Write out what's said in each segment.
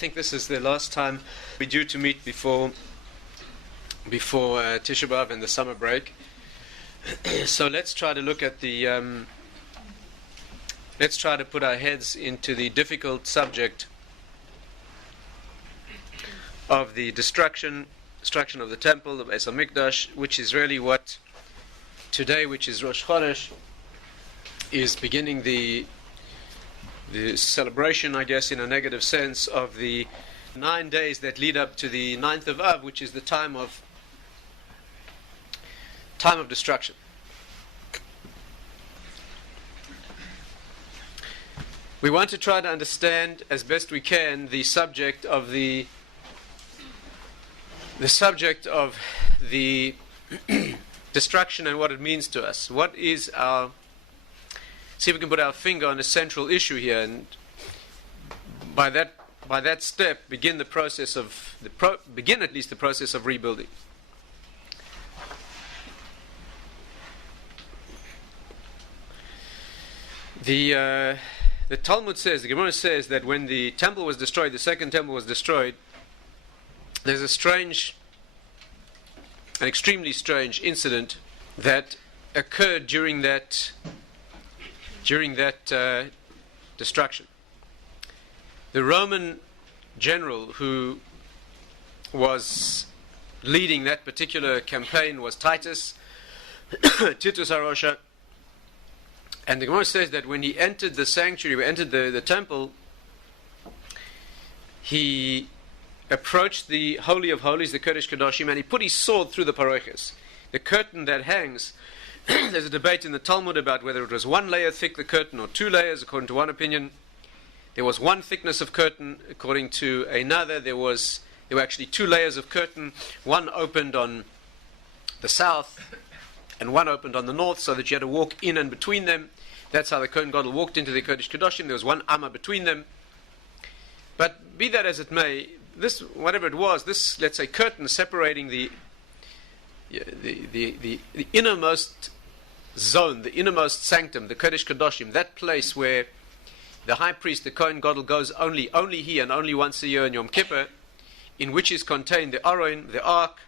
think this is the last time we're due to meet before Tisha B'Av and the summer break. So let's try to look at the let's try to put our heads into the difficult subject of the destruction of the temple, the Beis HaMikdash, which is really what today, which is Rosh Chodesh, is beginning the celebration, I guess, in a negative sense, of the 9 days that lead up to the 9th of Av, which is the time of destruction. We want to try to understand as best we can the subject of the destruction and what it means to us. What is our... See if we can put our finger on a central issue here, and by that step begin the process of the process of rebuilding. The Talmud says, the Gemara says, that when the temple was destroyed, the second temple was destroyed, there's an extremely strange incident that occurred during that destruction. The Roman general who was leading that particular campaign was Titus, Titus Arosha, and the Gemara says that when he entered the sanctuary, entered the temple, he approached the Holy of Holies, the Kodesh Kedoshim, and he put his sword through the paroches. The curtain that hangs, there's a debate in the Talmud about whether it was 1 layer thick, the curtain, or 2 layers, according to one opinion. There was 1 thickness of curtain, according to another. There were actually 2 layers of curtain. One opened on the south, and one opened on the north, so that you had to walk in and between them. That's how the Kohen Gadol walked into the Kodesh Kedoshim. There was 1 amma between them. But be that as it may, this, whatever it was, this, let's say, curtain separating the innermost zone, the innermost sanctum, the Kodesh Kedoshim, that place where the high priest, the Kohen Gadol, goes only he and only once a year in Yom Kippur, in which is contained the Aron, the Ark.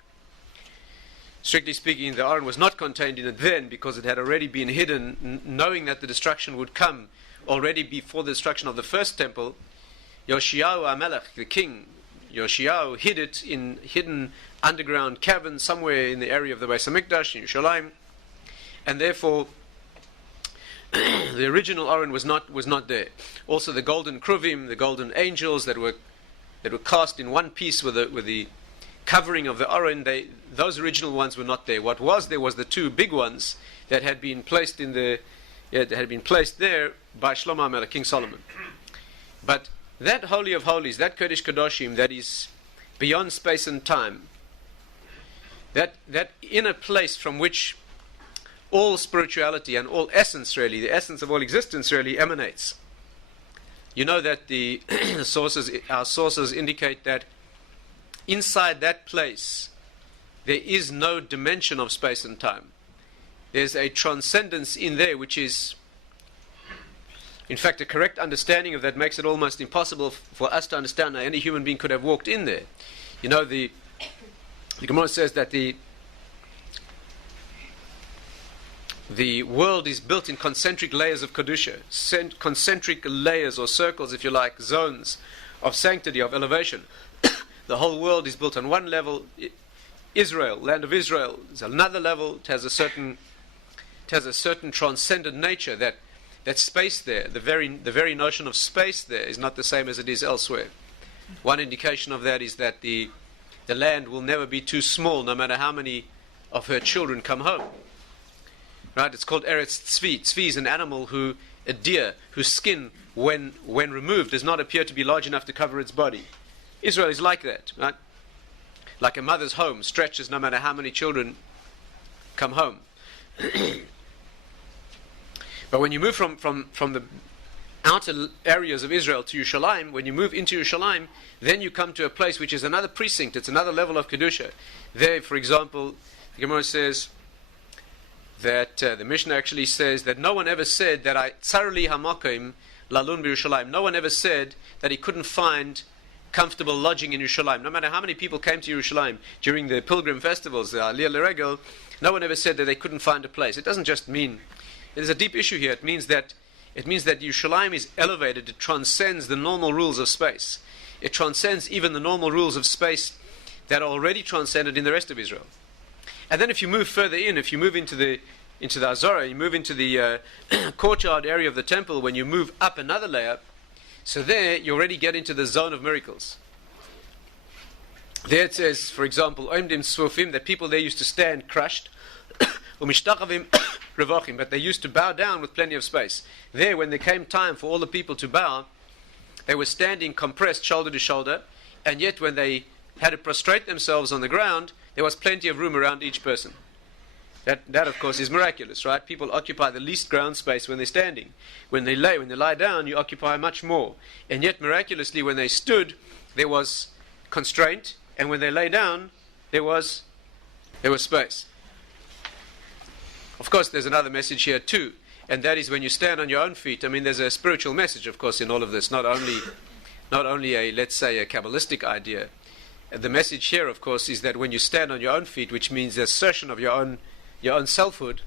Strictly speaking, the Aron was not contained in it then, because it had already been hidden, knowing that the destruction would come already before the destruction of the first temple. Yoshiyahu HaMelech, the king, Yoshiyahu, hid it in hidden underground caverns somewhere in the area of the Beis HaMikdash in Yerushalayim, and therefore the original Aron was not there. Also, the golden kruvim, the golden angels that were cast in one piece with the covering of the Aron, those original ones were not there. What was there was the 2 big ones that had been placed there by Shlomo HaMelech, King Solomon. But that Holy of Holies, that Kodesh Kedoshim, that is beyond space and time, that inner place from which all spirituality and all essence, really, the essence of all existence really emanates. You know that our sources indicate that inside that place there is no dimension of space and time. There's a transcendence in there which is, in fact, a correct understanding of that makes it almost impossible for us to understand how any human being could have walked in there. You know, the Gemara says that the world is built in concentric layers of Kedusha, concentric layers or circles, if you like, zones of sanctity, of elevation. The whole world is built on one level. Israel, land of Israel, is another level. It has a certain transcendent nature. That space there, the very notion of space there, is not the same as it is elsewhere. One indication of that is that the land will never be too small, no matter how many of her children come home. Right? It's called Eretz Tzvi. Tzvi is an animal a deer, whose skin, when removed, does not appear to be large enough to cover its body. Israel is like that, right? Like a mother's home stretches no matter how many children come home. But when you move from the outer areas of Israel to Yerushalayim, when you move into Yerushalayim, then you come to a place which is another precinct. It's another level of Kedusha. There, for example, the Gemara says that the Mishnah actually says that no one ever said that I tsarli hamakim lalun b'Yerushalayim. No one ever said that he couldn't find comfortable lodging in Yerushalayim. No matter how many people came to Yerushalayim during the pilgrim festivals, the Aliyah L'Regel, no one ever said that they couldn't find a place. It doesn't just mean, there's a deep issue here. It means that Yerushalayim is elevated. It transcends the normal rules of space. It transcends even the normal rules of space that are already transcended in the rest of Israel. And then if you move further in, if you move into the Azorah, you move into the courtyard area of the temple, when you move up another layer, so there you already get into the zone of miracles. There it says, for example, Oimdim Svofim, that people there used to stand crushed, Umishtachavim Revachim, but they used to bow down with plenty of space. There, when there came time for all the people to bow, they were standing compressed shoulder to shoulder, and yet when they had to prostrate themselves on the ground, there was plenty of room around each person. That of course is miraculous, right? People occupy the least ground space when they're standing. When they lie down, you occupy much more. And yet miraculously, when they stood, there was constraint, and when they lay down, there was space. Of course, there's another message here too, and that is when you stand on your own feet. I mean, there's a spiritual message, of course, in all of this. Not only a, let's say, a Kabbalistic idea. The message here, of course, is that when you stand on your own feet, which means the assertion of your own selfhood,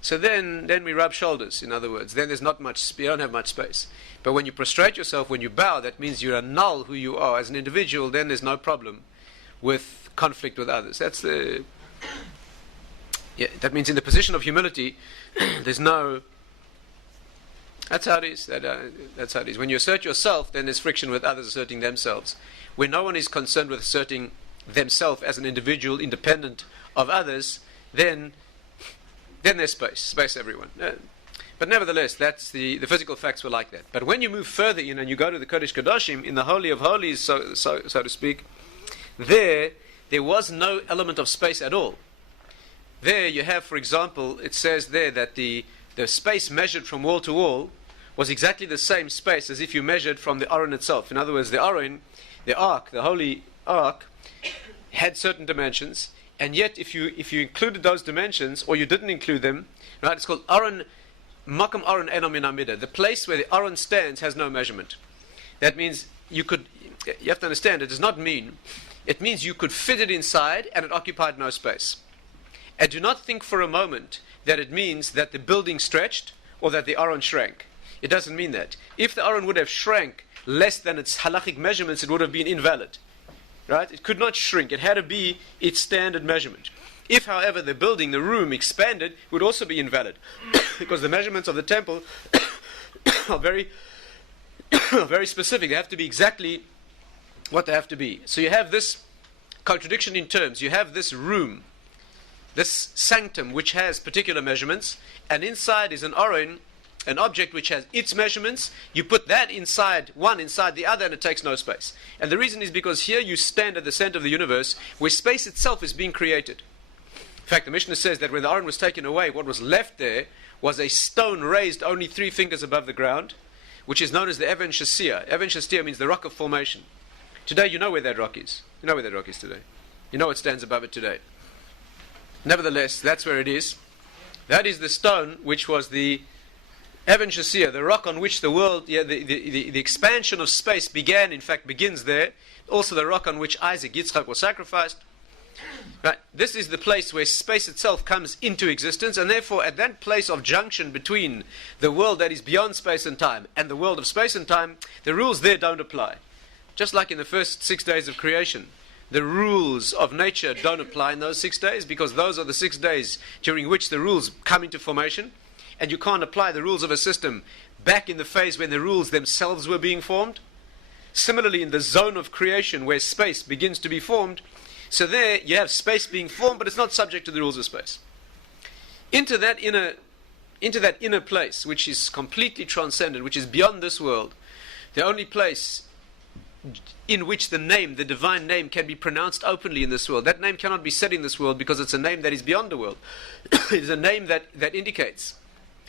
so then we rub shoulders. In other words, then there's not much. You don't have much space. But when you prostrate yourself, when you bow, that means you annul who you are as an individual. Then there's no problem with conflict with others. That means in the position of humility, there's no. That's how it is. That's how it is. When you assert yourself, then there's friction with others asserting themselves. When no one is concerned with asserting themselves as an individual, independent of others, then there's space everyone. But nevertheless, that's the physical facts were like that. But when you move further in and you go to the Kodesh Kodashim, in the Holy of Holies, so to speak, there was no element of space at all. There you have, for example, it says there that the space measured from wall to wall was exactly the same space as if you measured from the Aron itself. In other words, the Aron, the Ark, the Holy Ark, had certain dimensions, and yet if you included those dimensions, or you didn't include them, right, it's called Aron, Makam Aron Enom in Amida. The place where the Aron stands has no measurement. That means you have to understand, it does not mean, it means you could fit it inside and it occupied no space. And do not think for a moment that it means that the building stretched or that the Aron shrank. It doesn't mean that. If the Aron would have shrank less than its halachic measurements, it would have been invalid. Right? It could not shrink. It had to be its standard measurement. If, however, the building, the room expanded, it would also be invalid. Because the measurements of the temple are very, very specific. They have to be exactly what they have to be. So you have this contradiction in terms. You have this room, this sanctum, which has particular measurements, and inside is an Aron, an object which has its measurements. You put that inside the other, and it takes no space. And the reason is because here you stand at the center of the universe, where space itself is being created. In fact, the Mishnah says that when the Aron was taken away, what was left there was a stone raised only 3 fingers above the ground, which is known as the Even Shasir. Even Shasir means the rock of formation. Today, you know where that rock is. You know where that rock is today. You know what stands above it today. Nevertheless, that's where it is. That is the stone which was the Even Shasir, the rock on which the world, the expansion of space began, in fact begins there. Also the rock on which Isaac, Yitzchak, was sacrificed. Right? This is the place where space itself comes into existence, and therefore at that place of junction between the world that is beyond space and time and the world of space and time, the rules there don't apply. Just like in the first 6 days of creation. The rules of nature don't apply in those 6 days, because those are the 6 days during which the rules come into formation. And you can't apply the rules of a system back in the phase when the rules themselves were being formed. Similarly, in the zone of creation where space begins to be formed, so there you have space being formed, but it's not subject to the rules of space. Into that inner place, which is completely transcendent, which is beyond this world, the only place in which the name, the divine name, can be pronounced openly in this world. That name cannot be said in this world because it's a name that is beyond the world. It is a name that indicates.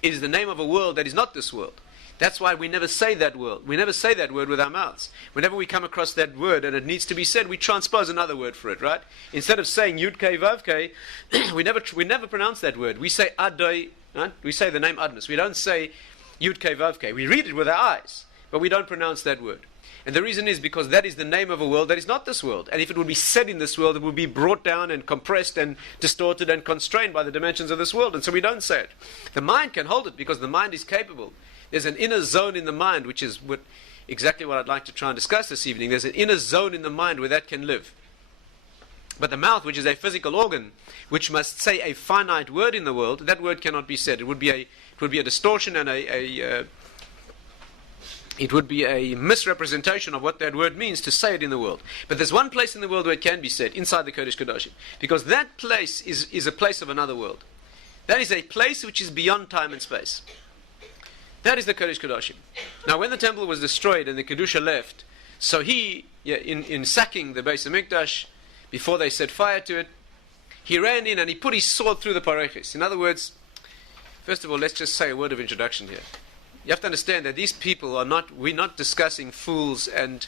It is the name of a world that is not this world. That's why we never say that word. We never say that word with our mouths. Whenever we come across that word and it needs to be said, we transpose another word for it, right? Instead of saying Yud Kei Vav Kei, we never pronounce that word. We say Adoi, right? We say the name Adnus. We don't say Yud Kei Vav Kei. We read it with our eyes, but we don't pronounce that word. And the reason is because that is the name of a world that is not this world. And if it would be said in this world, it would be brought down and compressed and distorted and constrained by the dimensions of this world. And so we don't say it. The mind can hold it because the mind is capable. There's an inner zone in the mind, which is exactly what I'd like to try and discuss this evening. There's an inner zone in the mind where that can live. But the mouth, which is a physical organ, which must say a finite word in the world, that word cannot be said. It would be a distortion and it would be a misrepresentation of what that word means to say it in the world. But there's one place in the world where it can be said, inside the Kodesh Kodashim. Because that place is a place of another world. That is a place which is beyond time and space. That is the Kodesh Kodashim. Now when the temple was destroyed and the Kedusha left, so in sacking the Beis HaMikdash, before they set fire to it, he ran in and he put his sword through the parechis. In other words, first of all, let's just say a word of introduction here. You have to understand that these people we're not discussing fools and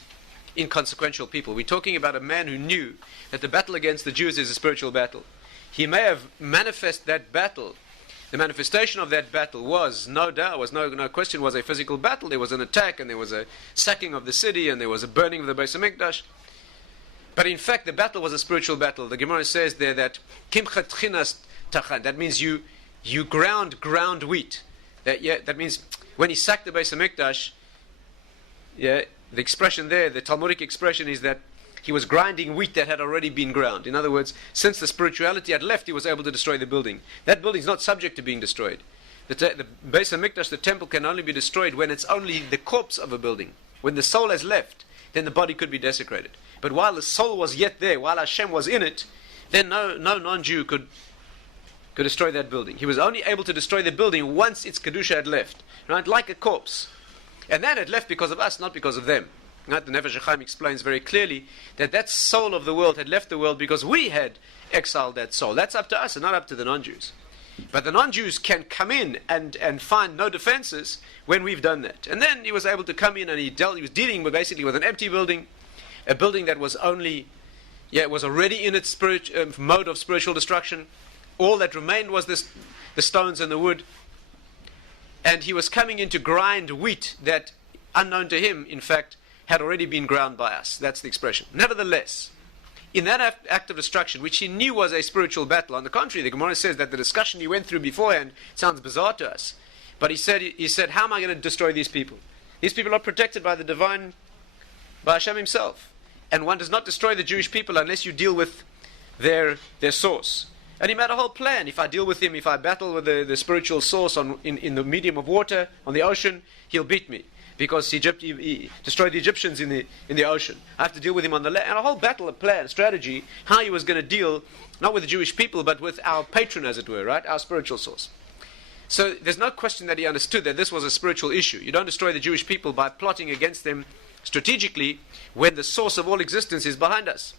inconsequential people. We're talking about a man who knew that the battle against the Jews is a spiritual battle. He may have manifested that battle. The manifestation of that battle was, no doubt, no question, was a physical battle. There was an attack and there was a sacking of the city and there was a burning of the Beis HaMikdash. But in fact, the battle was a spiritual battle. The Gemara says there that kimchat chinas tachan. That means you ground wheat. That means when he sacked the Beis HaMikdash, the expression there, the Talmudic expression is that he was grinding wheat that had already been ground. In other words, since the spirituality had left, he was able to destroy the building. That building is not subject to being destroyed. The Beis HaMikdash, the temple, can only be destroyed when it's only the corpse of a building. When the soul has left, then the body could be desecrated. But while the soul was yet there, while Hashem was in it, then no non-Jew could destroy that building. He was only able to destroy the building once its Kedusha had left. Right? Like a corpse. And that had left because of us, not because of them. Right? The Nefesh HaChaim explains very clearly that soul of the world had left the world because we had exiled that soul. That's up to us and not up to the non-Jews. But the non-Jews can come in and find no defenses when we've done that. And then he was able to come in and he was dealing with an empty building, a building that was was already in its mode of spiritual destruction. All that remained was the stones and the wood. And he was coming in to grind wheat that, unknown to him, in fact, had already been ground by us. That's the expression. Nevertheless, in that act of destruction, which he knew was a spiritual battle, on the contrary, the Gemara says that the discussion he went through beforehand sounds bizarre to us. But he said, how am I going to destroy these people? These people are protected by the divine, by Hashem himself. And one does not destroy the Jewish people unless you deal with their source. And he made a whole plan. If I deal with him, if I battle with the spiritual source in the medium of water, on the ocean, he'll beat me. Because he destroyed the Egyptians in the ocean. I have to deal with him on the land. And a whole battle, a plan, strategy, how he was going to deal, not with the Jewish people, but with our patron, as it were, right? Our spiritual source. So there's no question that he understood that this was a spiritual issue. You don't destroy the Jewish people by plotting against them strategically when the source of all existence is behind us.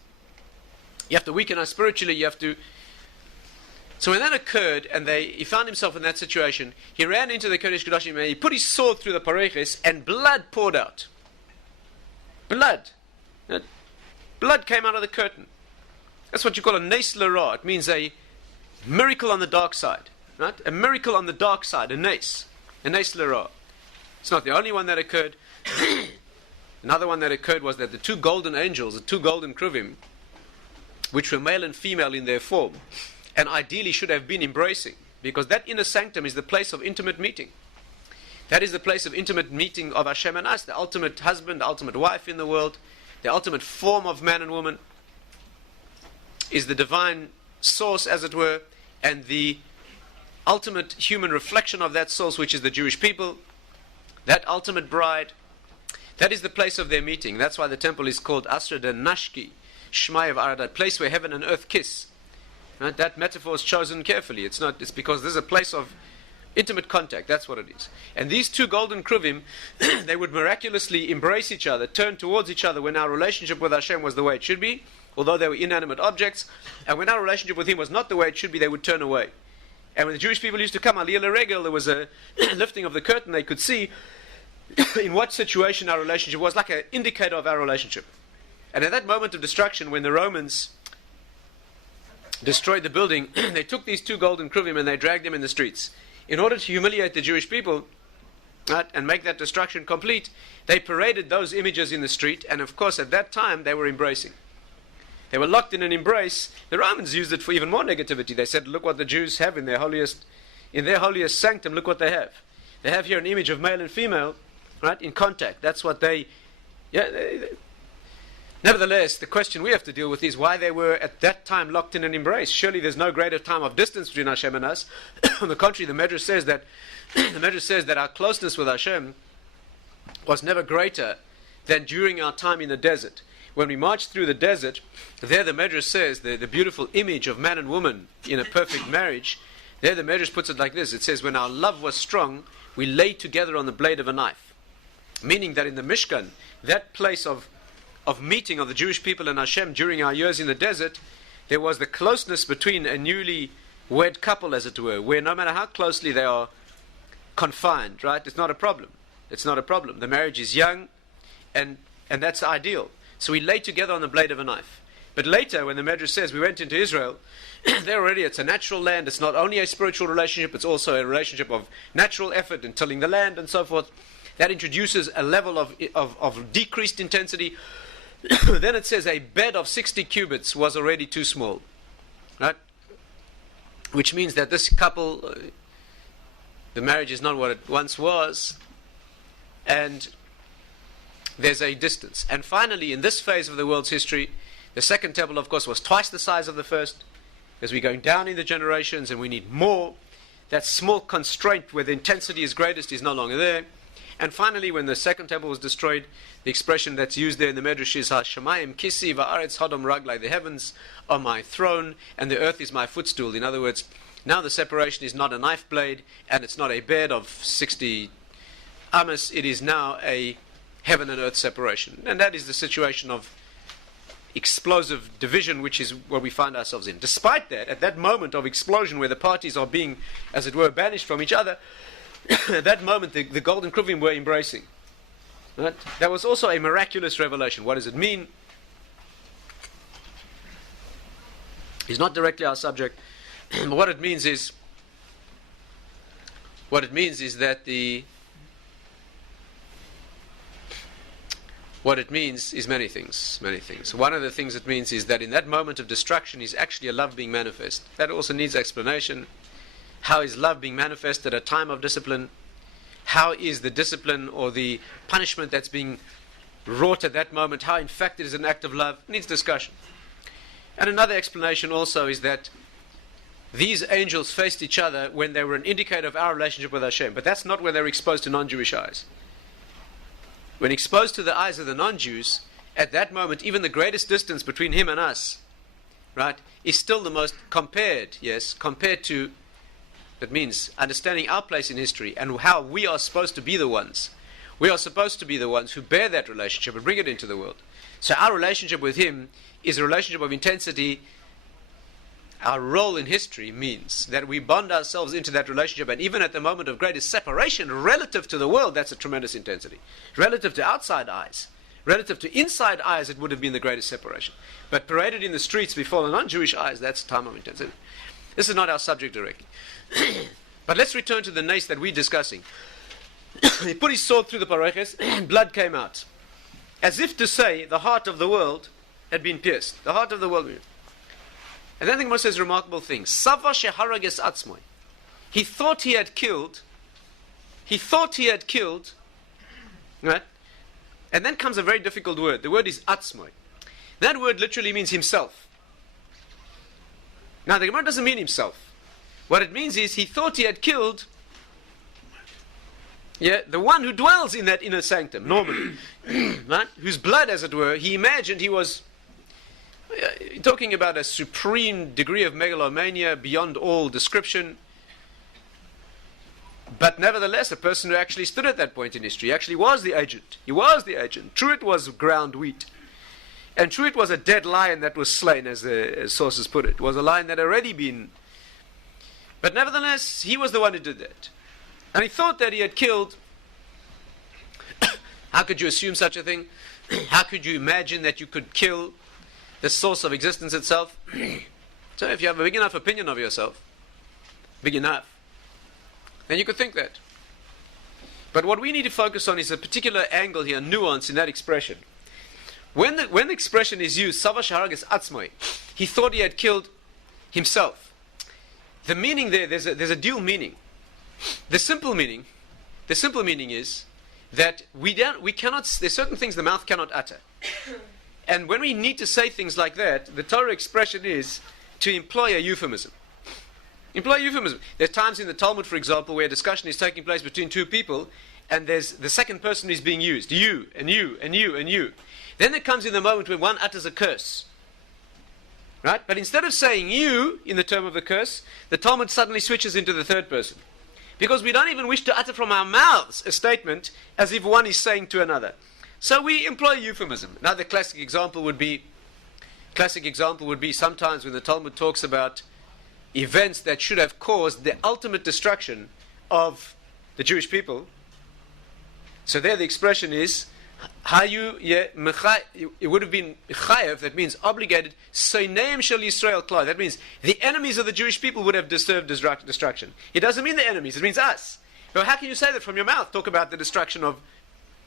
You have to weaken us spiritually, So when that occurred, and he found himself in that situation, he ran into the Kodesh Kodashim and he put his sword through the pareches and blood poured out. Blood. Blood came out of the curtain. That's what you call a nes l'ra. It means a miracle on the dark side. Right? A miracle on the dark side, a nes l'ra. It's not the only one that occurred. Another one that occurred was that the two golden angels, the two golden kruvim, which were male and female in their form, and ideally should have been embracing, because that inner sanctum is the place of intimate meeting. That is the place of intimate meeting of Hashem and us, the ultimate husband, the ultimate wife in the world, the ultimate form of man and woman, is the divine source, as it were, and the ultimate human reflection of that source, which is the Jewish people, that ultimate bride. That is the place of their meeting. That's why the temple is called Asra de Nashki, Shmai of Aradat, place where heaven and earth kiss. Right? That metaphor is chosen carefully. It's because there's a place of intimate contact. That's what it is. And these two golden kruvim, they would miraculously embrace each other, turn towards each other when our relationship with Hashem was the way it should be, although they were inanimate objects. And when our relationship with Him was not the way it should be, they would turn away. And when the Jewish people used to come, Aliyah L'Regel, there was a lifting of the curtain. They could see in what situation our relationship was, like an indicator of our relationship. And at that moment of destruction, when the Romans destroyed the building, they took these two golden kruvim and they dragged them in the streets. In order to humiliate the Jewish people, right, and make that destruction complete, they paraded those images in the street, and of course at that time they were embracing. They were locked in an embrace. The Romans used it for even more negativity. They said, look what the Jews have in their holiest sanctum, look what they have. They have here an image of male and female, right, in contact. That's what Nevertheless, the question we have to deal with is why they were at that time locked in an embrace. Surely there's no greater time of distance between Hashem and us. On the contrary, the Medrash says that our closeness with Hashem was never greater than during our time in the desert. When we marched through the desert, there the Medrash says, the beautiful image of man and woman in a perfect marriage, there the Medrash puts it like this. It says, when our love was strong, we lay together on the blade of a knife. Meaning that in the Mishkan, that place of meeting of the Jewish people and Hashem during our years in the desert, there was the closeness between a newly wed couple, as it were, where no matter how closely they are confined, right, it's not a problem. It's not a problem. The marriage is young, and that's ideal. So we lay together on the blade of a knife. But later, when the Medrash says we went into Israel, there already it's a natural land. It's not only a spiritual relationship, it's also a relationship of natural effort in tilling the land and so forth. That introduces a level of decreased intensity. Then it says a bed of 60 cubits was already too small, right? Which means that this couple, the marriage is not what it once was, and there's a distance. And finally, in this phase of the world's history, the second temple, of course, was twice the size of the first, as we're going down in the generations and we need more. That small constraint where the intensity is greatest is no longer there. And finally, when the second temple was destroyed, the expression that's used there in the Medrash is HaShamayim Kisi Va'aretz Hadam Raglai. The heavens are my throne and the earth is my footstool. In other words, now the separation is not a knife blade and it's not a bed of 60 amas. It is now a heaven and earth separation. And that is the situation of explosive division, which is what we find ourselves in. Despite that, at that moment of explosion where the parties are being, as it were, banished from each other, at that moment the golden kruvim were embracing. Right? That was also a miraculous revelation. What does it mean? It's not directly our subject. But what it means is that what it means is many things. One of the things it means is that in that moment of destruction is actually a love being manifest. That also needs explanation. How is love being manifest at a time of discipline? How is the discipline or the punishment that's being wrought at that moment, how in fact it is an act of love? It needs discussion. And another explanation also is that these angels faced each other when they were an indicator of our relationship with Hashem. But that's not when they were exposed to non-Jewish eyes. When exposed to the eyes of the non-Jews, at that moment, even the greatest distance between him and us, right, is still the most compared to, that means understanding our place in history and how we are supposed to be the ones. We are supposed to be the ones who bear that relationship and bring it into the world. So our relationship with him is a relationship of intensity. Our role in history means that we bond ourselves into that relationship, and even at the moment of greatest separation relative to the world, that's a tremendous intensity. Relative to outside eyes, relative to inside eyes, it would have been the greatest separation. But paraded in the streets before the non-Jewish eyes, that's a time of intensity. This is not our subject directly. But let's return to the nace that we're discussing. He put his sword through the pareches, and blood came out. As if to say, the heart of the world had been pierced. The heart of the world. And then the Gemara says a remarkable thing. Sava sheharages atzmoi. He thought he had killed, right? And then comes a very difficult word. The word is atzmoi. That word literally means himself. Now the Gemara doesn't mean himself. What it means is he thought he had killed the one who dwells in that inner sanctum, normally. Right? Whose blood, as it were, he imagined he was talking about a supreme degree of megalomania beyond all description. But nevertheless, a person who actually stood at that point in history actually was the agent. He was the agent. True, it was ground wheat. And true, it was a dead lion that was slain, as the sources put it. It was a lion that had already been. But nevertheless, he was the one who did that. And he thought that he had killed. How could you assume such a thing? How could you imagine that you could kill the source of existence itself? So if you have a big enough opinion of yourself, big enough, then you could think that. But what we need to focus on is a particular angle here, nuance in that expression. When the expression is used, Sava Shaharagas Atzmoi, he thought he had killed himself. The meaning there's a dual meaning. The simple meaning is that we cannot, there's certain things the mouth cannot utter. And when we need to say things like that, the Torah expression is to employ a euphemism. Employ euphemism. There are times in the Talmud, for example, where a discussion is taking place between two people, and there's the second person is being used. You, and you, and you, and you. Then there comes in the moment when one utters a curse. Right? But instead of saying you in the term of the curse, the Talmud suddenly switches into the third person. Because we don't even wish to utter from our mouths a statement as if one is saying to another. So we employ euphemism. Another classic example would be sometimes when the Talmud talks about events that should have caused the ultimate destruction of the Jewish people. So there the expression is it would have been chayev, that means obligated, soineim shel Yisrael klal. That means the enemies of the Jewish people would have deserved destruction. It doesn't mean the enemies, it means us. But how can you say that from your mouth? Talk about the destruction of...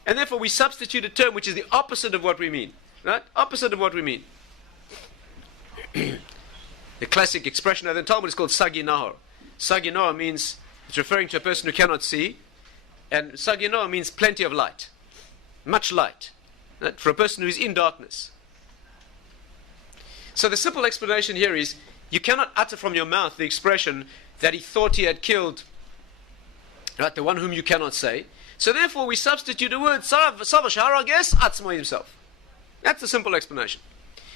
And therefore we substitute a term which is the opposite of what we mean. Right? Opposite of what we mean. The classic expression of the Talmud is called Sagi Nahor. Sagi Nahor means, it's referring to a person who cannot see, and Sagi Nahor means plenty of light. Much light. Right? For a person who is in darkness. So the simple explanation here is, you cannot utter from your mouth the expression that he thought he had killed, right, the one whom you cannot say. So therefore we substitute the word Savash Harages Atzmo himself. That's the simple explanation.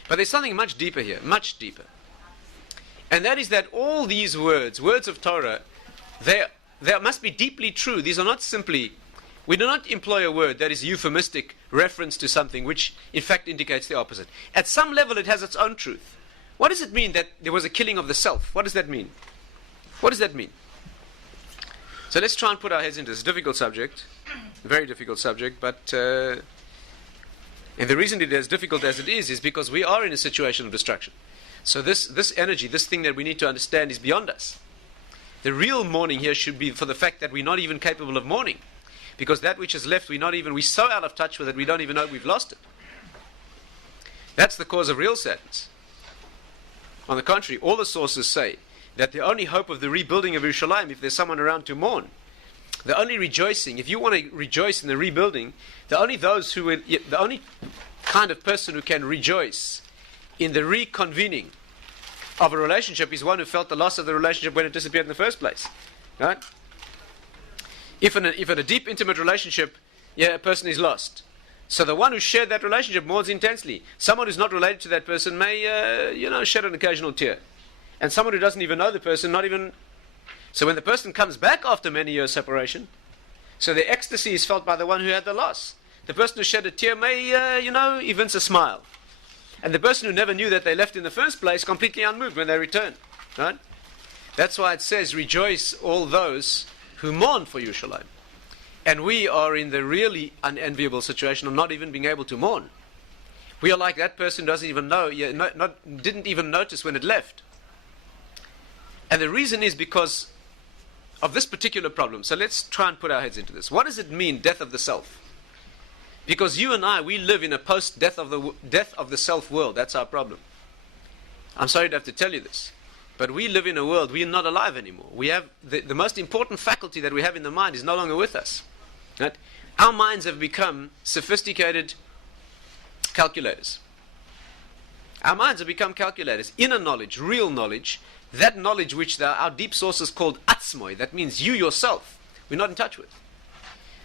But there's something much deeper here, much deeper. And that is that all these words of Torah, they must be deeply true. These are not simply, we do not employ a word that is euphemistic reference to something which in fact indicates the opposite. At some level it has its own truth. What does it mean that there was a killing of the self? What does that mean? What does that mean? So let's try and put our heads into this difficult subject, very difficult subject, but and the reason it is difficult as it is because we are in a situation of destruction. So this energy, this thing that we need to understand is beyond us. The real mourning here should be for the fact that we're not even capable of mourning. Because that which is left, we're so out of touch with it, we don't even know we've lost it. That's the cause of real sadness. On the contrary, all the sources say that the only hope of the rebuilding of Yerushalayim, if there's someone around to mourn, the only rejoicing, if you want to rejoice in the rebuilding, the only kind of person who can rejoice in the reconvening of a relationship is one who felt the loss of the relationship when it disappeared in the first place. Right? If in a deep, intimate relationship, a person is lost. So the one who shared that relationship mourns intensely. Someone who's not related to that person may, shed an occasional tear. And someone who doesn't even know the person, not even... So when the person comes back after many years separation, so the ecstasy is felt by the one who had the loss. The person who shed a tear may, evince a smile. And the person who never knew that they left in the first place, completely unmoved when they return. Right? That's why it says, rejoice all those who mourn for Yerushalayim. And we are in the really unenviable situation of not even being able to mourn. We are like that person who doesn't even know, didn't even notice when it left. And the reason is because of this particular problem. So let's try and put our heads into this. What does it mean, death of the self? Because you and I, we live in a post-death of the self world. That's our problem. I'm sorry to have to tell you this. But we live in a world, we are not alive anymore. We have the most important faculty that we have in the mind is no longer with us. Right? Our minds have become sophisticated calculators. Our minds have become calculators. Inner knowledge, real knowledge, that knowledge which our deep sources called atzmoi, that means you yourself, we're not in touch with.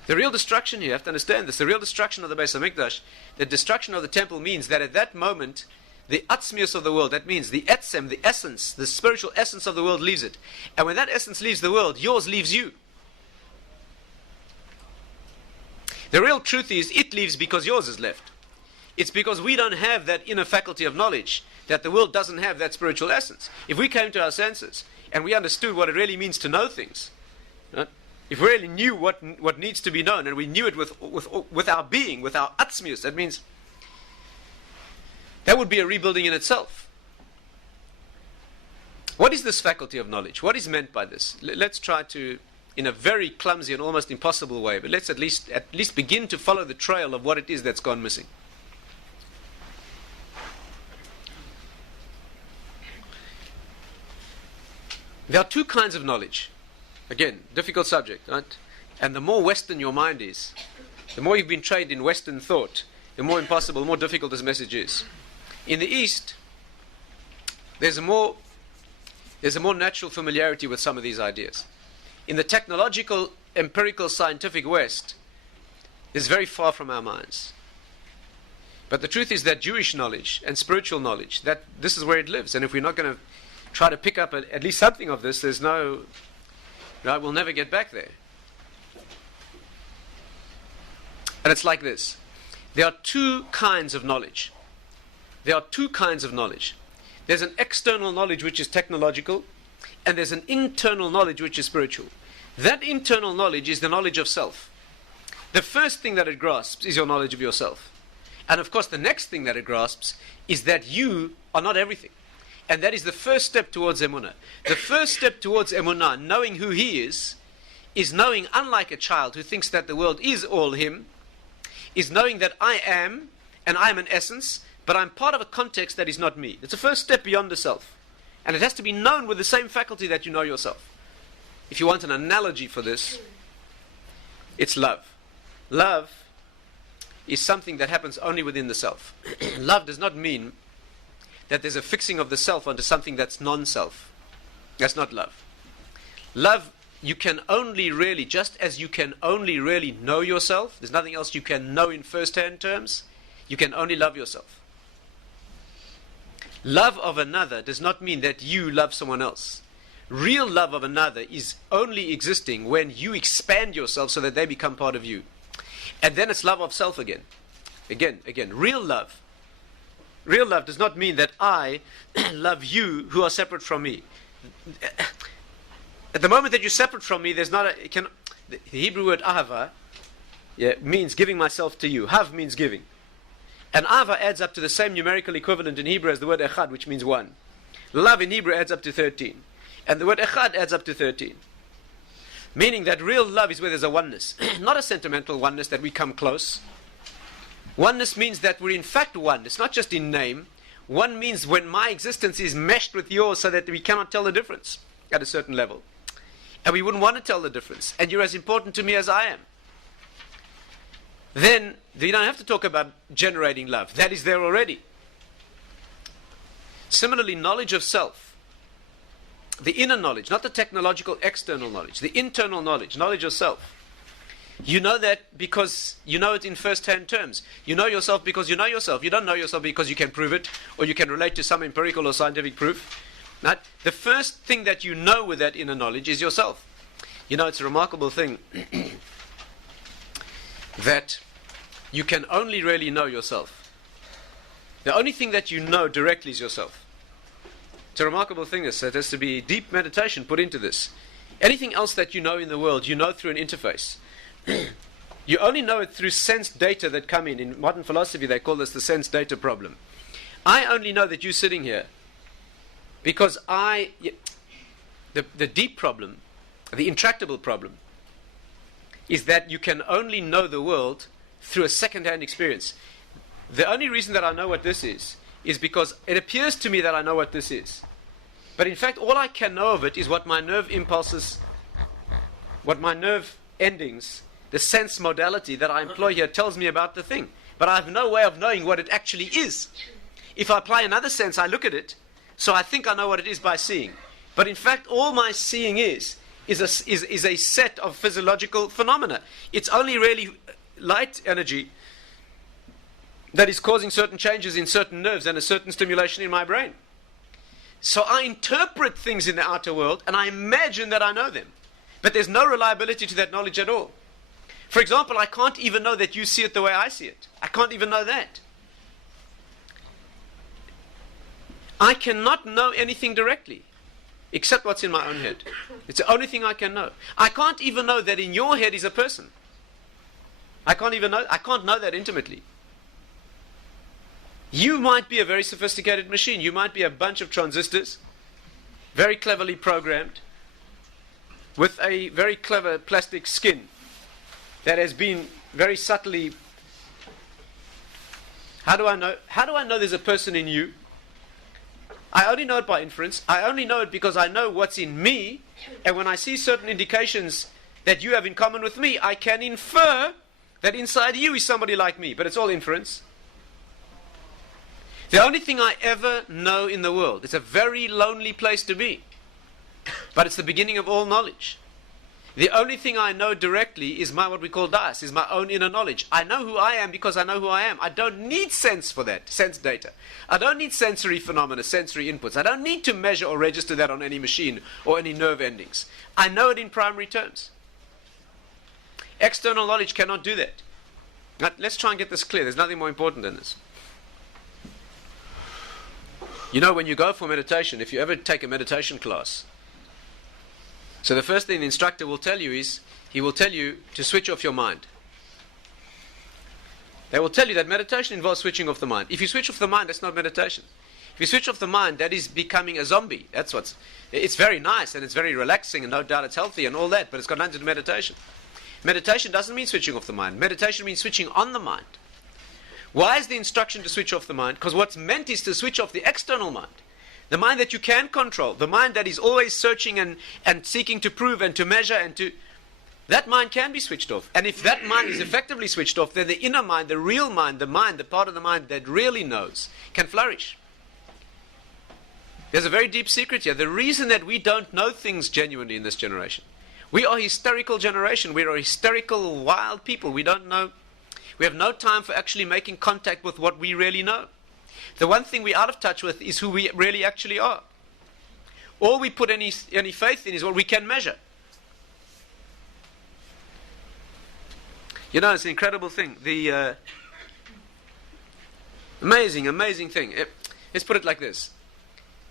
The real destruction here, you have to understand this, the real destruction of the Beis HaMikdash, the destruction of the temple means that at that moment, the atzmius of the world, that means the etzem, the essence, the spiritual essence of the world leaves it. And when that essence leaves the world, yours leaves you. The real truth is, it leaves because yours is left. It's because we don't have that inner faculty of knowledge, that the world doesn't have that spiritual essence. If we came to our senses, and we understood what it really means to know things, right? If we really knew what needs to be known, and we knew it with our being, with our atzmius, that means that would be a rebuilding in itself. What is this faculty of knowledge? What is meant by this? Let's try to in a very clumsy and almost impossible way, but let's at least begin to follow the trail of what it is that's gone missing. There are two kinds of knowledge. Again, difficult subject, right? And the more Western your mind is, the more you've been trained in Western thought, the more impossible, the more difficult this message is. In the East, there's a more natural familiarity with some of these ideas. In the technological, empirical, scientific West, it's very far from our minds. But the truth is that Jewish knowledge and spiritual knowledge, that this is where it lives. And if we're not going to try to pick up at least something of this, we'll never get back there. And it's like this. There are two kinds of knowledge. There's an external knowledge which is technological, and there's an internal knowledge which is spiritual. That internal knowledge is the knowledge of self. The first thing that it grasps is your knowledge of yourself. And of course the next thing that it grasps is that you are not everything. And that is the first step towards emunah. The first step towards emunah, knowing who he is knowing, unlike a child who thinks that the world is all him, is knowing that I am, and I am an essence, but I'm part of a context that is not me. It's the first step beyond the self. And it has to be known with the same faculty that you know yourself. If you want an analogy for this, it's love. Love is something that happens only within the self. Love does not mean that there's a fixing of the self onto something that's non-self. That's not love. Love, you can only really, just as you can only really know yourself, there's nothing else you can know in first-hand terms, you can only love yourself. Love of another does not mean that you love someone else. Real love of another is only existing when you expand yourself so that they become part of you. And then it's love of self again. Again. Real love. Real love does not mean that I love you who are separate from me. At the moment that you're separate from me, there's not the Hebrew word ahava means giving myself to you. Hav means giving. And ahava adds up to the same numerical equivalent in Hebrew as the word echad, which means one. Love in Hebrew adds up to 13. And the word echad adds up to 13. Meaning that real love is where there's a oneness. Not a sentimental oneness that we come close. Oneness means that we're in fact one. It's not just in name. One means when my existence is meshed with yours so that we cannot tell the difference at a certain level. And we wouldn't want to tell the difference. And you're as important to me as I am. Then you don't have to talk about generating love. That is there already. Similarly, knowledge of self. The inner knowledge, not the technological external knowledge. The internal knowledge, knowledge of self. You know that because you know it in first-hand terms. You know yourself because you know yourself. You don't know yourself because you can prove it or you can relate to some empirical or scientific proof. Right? The first thing that you know with that inner knowledge is yourself. You know, it's a remarkable thing that you can only really know yourself. The only thing that you know directly is yourself. It's a remarkable thing. This. There has to be deep meditation put into this. Anything else that you know in the world, you know through an interface. You only know it through sense data that come in. In modern philosophy, they call this the sense data problem. I only know that you're sitting here because the deep problem, the intractable problem, is that you can only know the world through a second-hand experience. The only reason that I know what this is because it appears to me that I know what this is. But in fact, all I can know of it is what my nerve impulses, what my nerve endings, the sense modality that I employ here tells me about the thing. But I have no way of knowing what it actually is. If I apply another sense, I look at it, so I think I know what it is by seeing. But in fact, all my seeing is a set of physiological phenomena. It's only really light energy that is causing certain changes in certain nerves and a certain stimulation in my brain. So I interpret things in the outer world and I imagine that I know them. But there's no reliability to that knowledge at all. For example, I can't even know that you see it the way I see it. I can't even know that. I cannot know anything directly except what's in my own head. It's the only thing I can know. I can't even know that in your head is a person. I can't know that intimately. You might be a very sophisticated machine. You might be a bunch of transistors, very cleverly programmed. with a very clever plastic skin that has been very subtly... How do I know there's a person in you? I only know it by inference. I only know it because I know what's in me, and when I see certain indications that you have in common with me, I can infer that inside you is somebody like me, but it's all inference. The only thing I ever know in the world, it's a very lonely place to be, but it's the beginning of all knowledge. The only thing I know directly is what we call das, is my own inner knowledge. I know who I am because I know who I am. I don't need sense for that, sense data. I don't need sensory phenomena, sensory inputs. I don't need to measure or register that on any machine or any nerve endings. I know it in primary terms. External knowledge cannot do that. Now, let's try and get this clear. There's nothing more important than this. You know, when you go for meditation, if you ever take a meditation class, so the first thing the instructor will tell you is, he will tell you to switch off your mind. They will tell you that meditation involves switching off the mind. If you switch off the mind, that's not meditation. If you switch off the mind, that is becoming a zombie. It's very nice and it's very relaxing and no doubt it's healthy and all that, but it's got nothing to do with meditation. Meditation doesn't mean switching off the mind. Meditation means switching on the mind. Why is the instruction to switch off the mind? Because what's meant is to switch off the external mind. The mind that you can control, the mind that is always searching and seeking to prove and to measure that mind can be switched off. And if that mind is effectively switched off, then the inner mind, the real mind, the part of the mind that really knows, can flourish. There's a very deep secret here. The reason that we don't know things genuinely in this generation, we are a hysterical generation. We are hysterical, wild people. We don't know. We have no time for actually making contact with what we really know. The one thing we're out of touch with is who we really actually are. All we put any faith in is what we can measure. You know, it's an incredible thing. The amazing thing. Let's put it like this.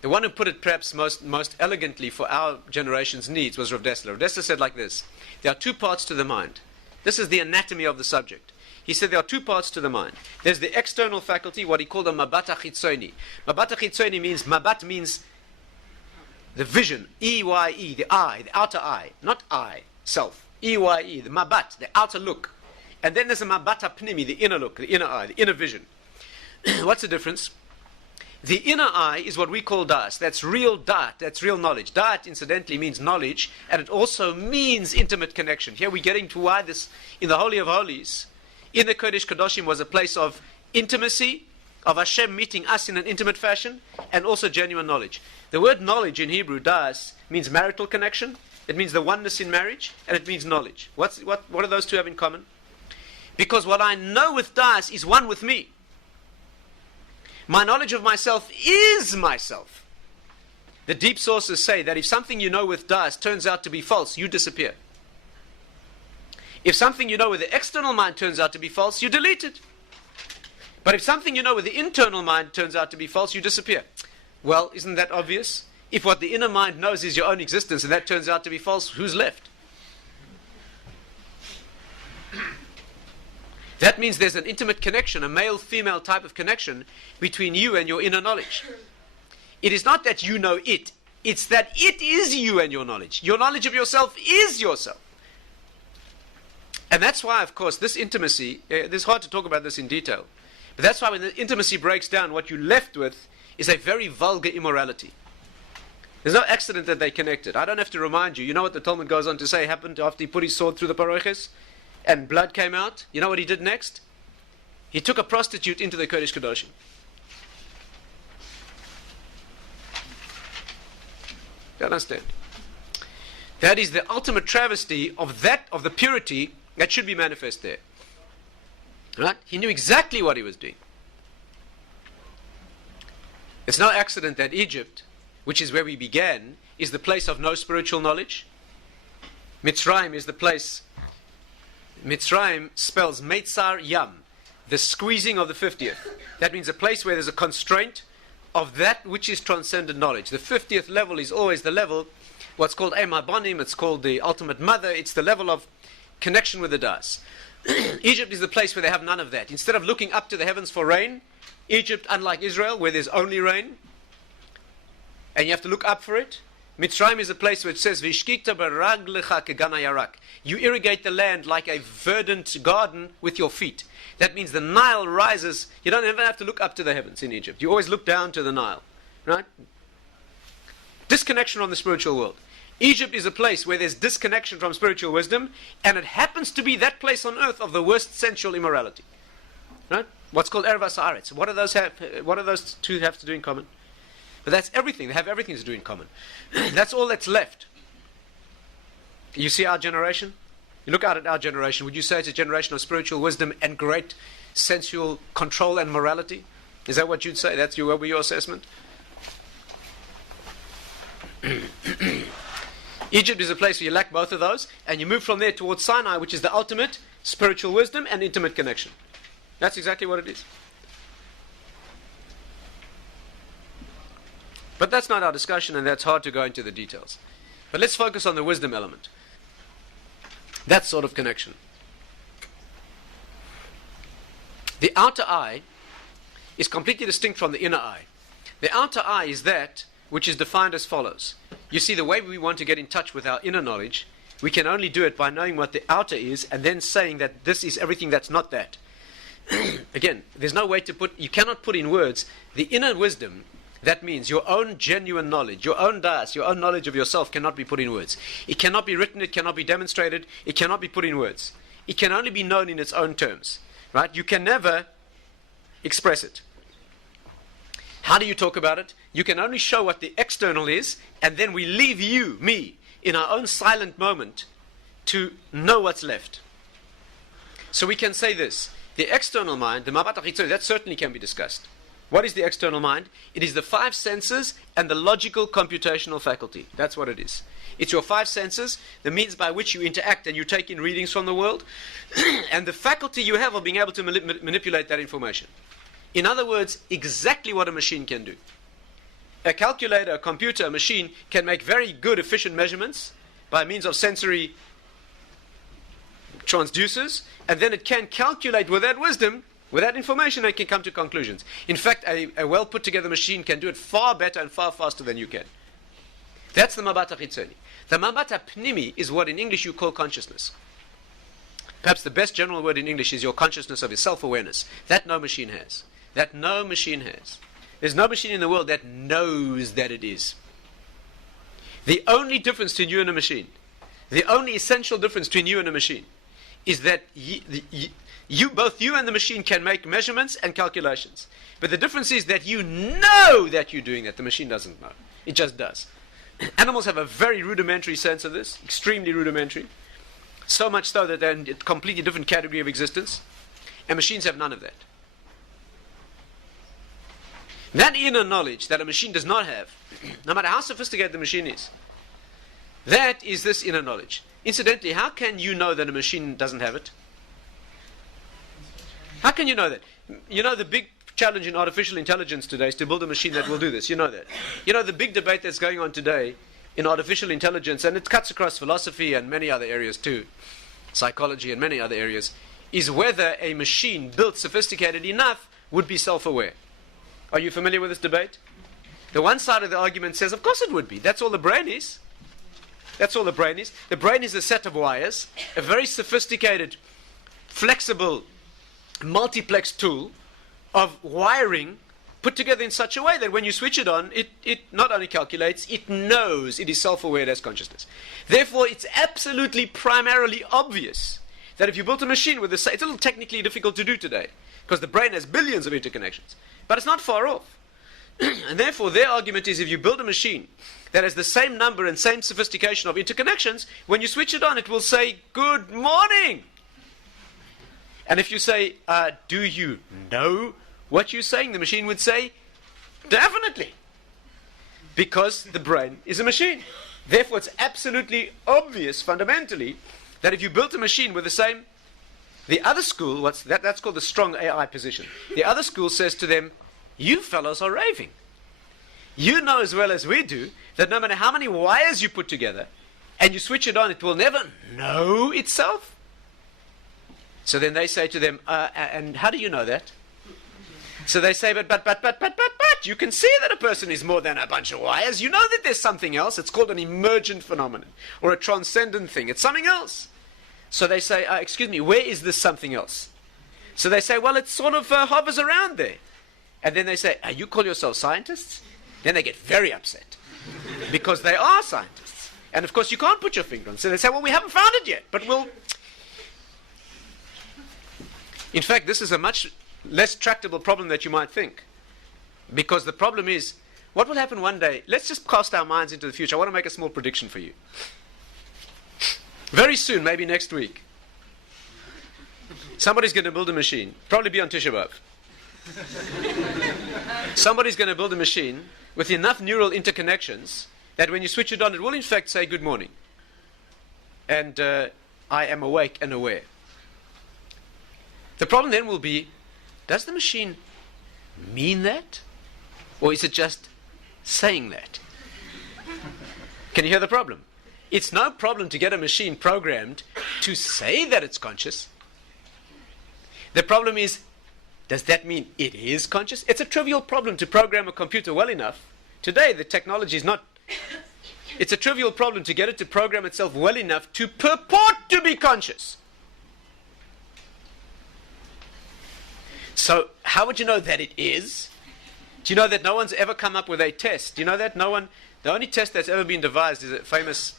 The one who put it perhaps most elegantly for our generation's needs was Rav Dessler. Rav Dessler said like this: there are two parts to the mind. This is the anatomy of the subject. He said there are two parts to the mind. There's the external faculty, what he called a mabat chitzoni. Mabat chitzoni means, mabat means the vision, E-Y-E, the eye, the outer eye, not I, self. E-Y-E, the mabat, the outer look. And then there's a mabat pnimi, the inner look, the inner eye, the inner vision. What's the difference? The inner eye is what we call das. That's real da'at, that's real knowledge. Da'at, incidentally, means knowledge, and it also means intimate connection. Here we're getting to why this, in the Holy of Holies, in the Kodesh Kadoshim, was a place of intimacy, of Hashem meeting us in an intimate fashion, and also genuine knowledge. The word knowledge in Hebrew, das, means marital connection, it means the oneness in marriage, and it means knowledge. What do those two have in common? Because what I know with das is one with me. My knowledge of myself is myself. The deep sources say that if something you know with das turns out to be false, you disappear. If something you know with the external mind turns out to be false, you delete it. But if something you know with the internal mind turns out to be false, you disappear. Well, isn't that obvious? If what the inner mind knows is your own existence and that turns out to be false, who's left? That means there's an intimate connection, a male-female type of connection between you and your inner knowledge. It is not that you know it. It's that it is you and your knowledge. Your knowledge of yourself is yourself. And that's why, of course, this intimacy, it's hard to talk about this in detail, but that's why when the intimacy breaks down, what you're left with is a very vulgar immorality. There's no accident that they connected. I don't have to remind you. You know what the Talmud goes on to say happened after he put his sword through the paroches and blood came out? You know what he did next? He took a prostitute into the Kodesh Kadoshim. You understand? That is the ultimate travesty of the purity that should be manifest there. Right? He knew exactly what he was doing. It's no accident that Egypt, which is where we began, is the place of no spiritual knowledge. Mitzrayim is the place. Mitzrayim spells Meitzar Yam, the squeezing of the 50th. That means a place where there's a constraint of that which is transcendent knowledge. The 50th level is always the level, what's called Em Habonim, it's called the ultimate mother, it's the level of connection with the Das. Egypt is the place where they have none of that. Instead of looking up to the heavens for rain, Egypt, unlike Israel, where there's only rain, and you have to look up for it, Mitzrayim is a place where it says, Vishkikta baraglecha kegana yarak. You irrigate the land like a verdant garden with your feet. That means the Nile rises. You don't ever have to look up to the heavens in Egypt. You always look down to the Nile. Right? Disconnection from the spiritual world. Egypt is a place where there's disconnection from spiritual wisdom, and it happens to be that place on earth of the worst sensual immorality. Right? What's called Ervas Haaretz. What do those two have to do in common? But that's everything. They have everything to do in common. That's all that's left. You see our generation? You look out at our generation. Would you say it's a generation of spiritual wisdom and great sensual control and morality? Is that what you'd say? That's your assessment? Egypt is a place where you lack both of those, and you move from there towards Sinai, which is the ultimate spiritual wisdom and intimate connection. That's exactly what it is. But that's not our discussion, and that's hard to go into the details. But let's focus on the wisdom element. That sort of connection. The outer eye is completely distinct from the inner eye. The outer eye is that which is defined as follows. You see, the way we want to get in touch with our inner knowledge, we can only do it by knowing what the outer is and then saying that this is everything that's not that. Again, there's no way to you cannot put in words the inner wisdom. That means your own genuine knowledge, your own das, your own knowledge of yourself cannot be put in words. It cannot be written, it cannot be demonstrated, it cannot be put in words. It can only be known in its own terms. Right? You can never express it. How do you talk about it? You can only show what the external is, and then we leave you, me, in our own silent moment to know what's left. So we can say this. The external mind, the mabat achitzoni, that certainly can be discussed. What is the external mind? It is the five senses and the logical computational faculty. That's what it is. It's your five senses, the means by which you interact and you take in readings from the world, and the faculty you have of being able to manipulate that information. In other words, exactly what a machine can do. A calculator, a computer, a machine can make very good, efficient measurements by means of sensory transducers, and then it can calculate with that wisdom. With that information, I can come to conclusions. In fact, a well put together machine can do it far better and far faster than you can. That's the mabat achitzoni. The mabat pnimi is what in English you call consciousness. Perhaps the best general word in English is your consciousness of your self-awareness. That no machine has. That no machine has. There's no machine in the world that knows that it is. The only difference between you and a machine, the only essential difference between you and a machine, is that both you and the machine can make measurements and calculations. But the difference is that you know that you're doing that. The machine doesn't know. It just does. Animals have a very rudimentary sense of this, extremely rudimentary. So much so that they're in a completely different category of existence. And machines have none of that. That inner knowledge that a machine does not have, no matter how sophisticated the machine is, that is this inner knowledge. Incidentally, how can you know that a machine doesn't have it? How can you know that? You know, the big challenge in artificial intelligence today is to build a machine that will do this. You know that. You know, the big debate that's going on today in artificial intelligence, and it cuts across philosophy and many other areas too, psychology and many other areas, is whether a machine built sophisticated enough would be self-aware. Are you familiar with this debate? The one side of the argument says, of course it would be. That's all the brain is. That's all the brain is. The brain is a set of wires, a very sophisticated, flexible, multiplex tool of wiring put together in such a way that when you switch it on, it not only calculates, it knows it is self-aware as consciousness. Therefore, it's absolutely primarily obvious that if you built a machine with it's a little technically difficult to do today, because the brain has billions of interconnections, but it's not far off. And therefore, their argument is if you build a machine that has the same number and same sophistication of interconnections, when you switch it on, it will say, "Good morning." And if you say, "Do you know what you're saying?" the machine would say, "Definitely." Because the brain is a machine. Therefore, it's absolutely obvious, fundamentally, that if you built a machine with the same... The other school, that's called the strong AI position. The other school says to them, "You fellows are raving. You know as well as we do that no matter how many wires you put together and you switch it on, it will never know itself." So then they say to them, "And how do you know that?" So they say, but you can see that a person is more than a bunch of wires. You know that there's something else. It's called an emergent phenomenon or a transcendent thing. It's something else. So they say, excuse me, where is this something else? So they say, well, it sort of hovers around there. And then they say, you call yourselves scientists? Then they get very upset because they are scientists. And of course, you can't put your finger on it. So they say, well, we haven't found it yet, but we'll... In fact, this is a much less tractable problem that you might think. Because the problem is, what will happen one day? Let's just cast our minds into the future. I want to make a small prediction for you. Very soon, maybe next week, somebody's going to build a machine, probably be on Tisha B'Av. Somebody's going to build a machine with enough neural interconnections that when you switch it on, it will in fact say good morning. And I am awake and aware. The problem then will be, does the machine mean that? Or is it just saying that? Can you hear the problem? It's no problem to get a machine programmed to say that it's conscious. The problem is, does that mean it is conscious? It's a trivial problem to program a computer well enough. Today, the technology is not... It's a trivial problem to get it to program itself well enough to purport to be conscious. So, how would you know that it is? Do you know that no one's ever come up with a test? Do you know that no one... The only test that's ever been devised is a famous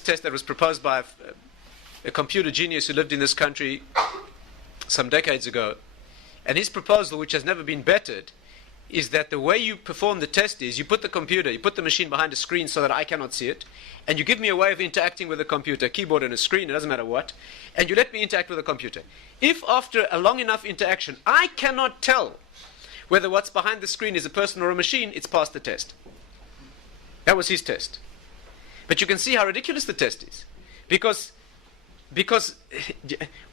test that was proposed by a computer genius who lived in this country some decades ago. And his proposal, which has never been bettered, is that the way you perform the test is you put the machine behind a screen so that I cannot see it, and you give me a way of interacting with the computer, a keyboard and a screen, it doesn't matter what, and you let me interact with the computer. If after a long enough interaction I cannot tell whether what's behind the screen is a person or a machine, it's passed the test. That was his test. But you can see how ridiculous the test is. Because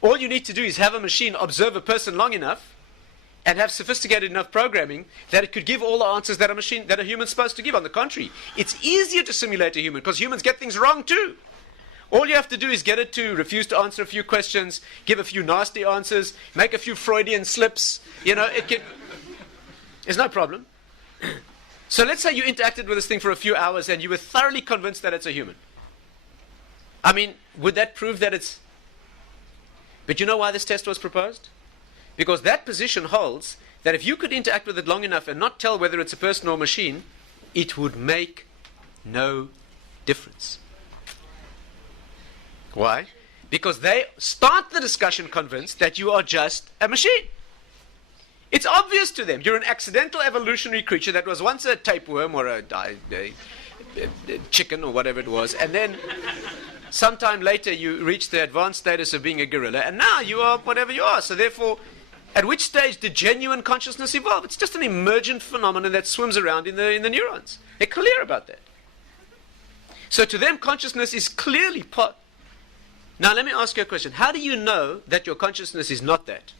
all you need to do is have a machine observe a person long enough and have sophisticated enough programming that it could give all the answers that a human's supposed to give. On the contrary, it's easier to simulate a human because humans get things wrong too. All you have to do is get it to refuse to answer a few questions, give a few nasty answers, make a few Freudian slips. There's no problem. So let's say you interacted with this thing for a few hours and you were thoroughly convinced that it's a human. I mean, would that prove that it's... But you know why this test was proposed? Because that position holds that if you could interact with it long enough and not tell whether it's a person or a machine, it would make no difference. Why? Because they start the discussion convinced that you are just a machine. It's obvious to them. You're an accidental evolutionary creature that was once a tapeworm or a chicken or whatever it was, and then sometime later you reach the advanced status of being a gorilla, and now you are whatever you are. So therefore, at which stage did genuine consciousness evolve? It's just an emergent phenomenon that swims around in the neurons. They're clear about that. So to them, consciousness is clearly part. Now let me ask you a question. How do you know that your consciousness is not that?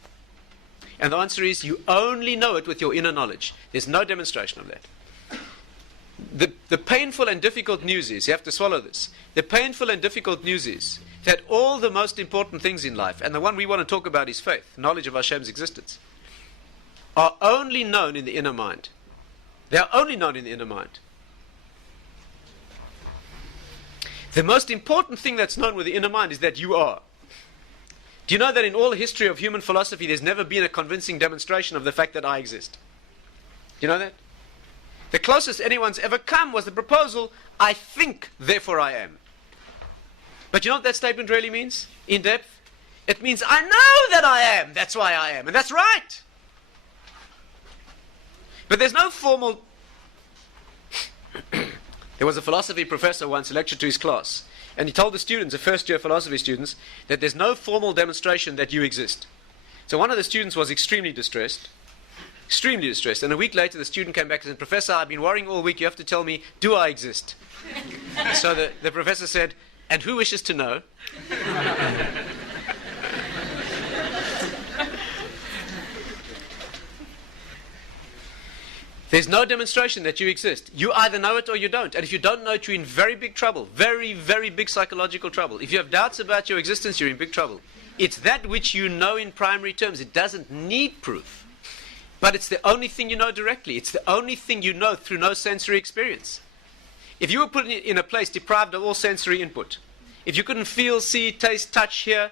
And the answer is, you only know it with your inner knowledge. There's no demonstration of that. The painful and difficult news is, you have to swallow this, the painful and difficult news is that all the most important things in life, and the one we want to talk about is faith, knowledge of Hashem's existence, are only known in the inner mind. They are only known in the inner mind. The most important thing that's known with the inner mind is that you are. Do you know that in all the history of human philosophy there's never been a convincing demonstration of the fact that I exist? Do you know that? The closest anyone's ever come was the proposal, I think, therefore I am. But you know what that statement really means, in depth? It means I know that I am, that's why I am, and that's right. But there's no formal... There was a philosophy professor once who lectured to his class, and he told the students, the first-year philosophy students, that there's no formal demonstration that you exist. So one of the students was extremely distressed, and a week later the student came back and said, Professor, I've been worrying all week, you have to tell me, do I exist? So the professor said, and who wishes to know? There's no demonstration that you exist. You either know it or you don't. And if you don't know it, you're in very big trouble. Very, very big psychological trouble. If you have doubts about your existence, you're in big trouble. It's that which you know in primary terms. It doesn't need proof. But it's the only thing you know directly. It's the only thing you know through no sensory experience. If you were put in a place deprived of all sensory input, if you couldn't feel, see, taste, touch, hear,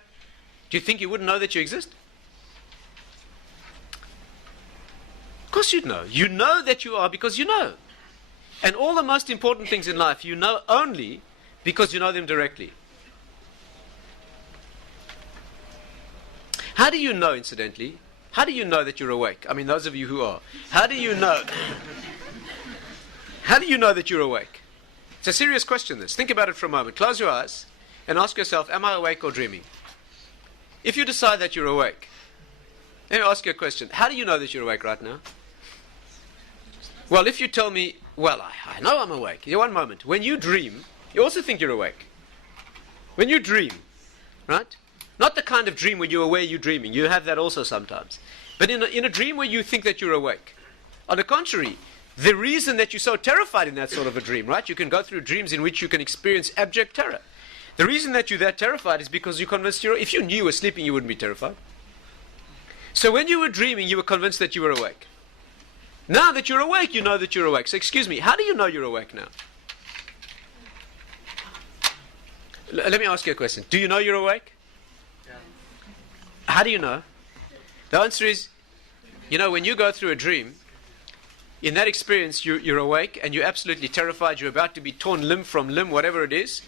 do you think you wouldn't know that you exist? Of course you'd know. You know that you are because you know. And all the most important things in life you know only because you know them directly. How do you know, incidentally? How do you know that you're awake? I mean, those of you who are. How do you know? How do you know that you're awake? It's a serious question, this. Think about it for a moment. Close your eyes and ask yourself, am I awake or dreaming? If you decide that you're awake, let me ask you a question. How do you know that you're awake right now? Well, if you tell me, well, I know I'm awake. One moment. When you dream, you also think you're awake. When you dream, right? Not the kind of dream where you're aware you're dreaming. You have that also sometimes. But in a dream where you think that you're awake. On the contrary, the reason that you're so terrified in that sort of a dream, right? You can go through dreams in which you can experience abject terror. The reason that you're that terrified is because you're convinced if you knew you were sleeping, you wouldn't be terrified. So when you were dreaming, you were convinced that you were awake. Now that you're awake, you know that you're awake. So excuse me, how do you know you're awake now? Let me ask you a question. Do you know you're awake? Yeah. How do you know? The answer is, when you go through a dream, in that experience you're awake and you're absolutely terrified, you're about to be torn limb from limb, whatever it is,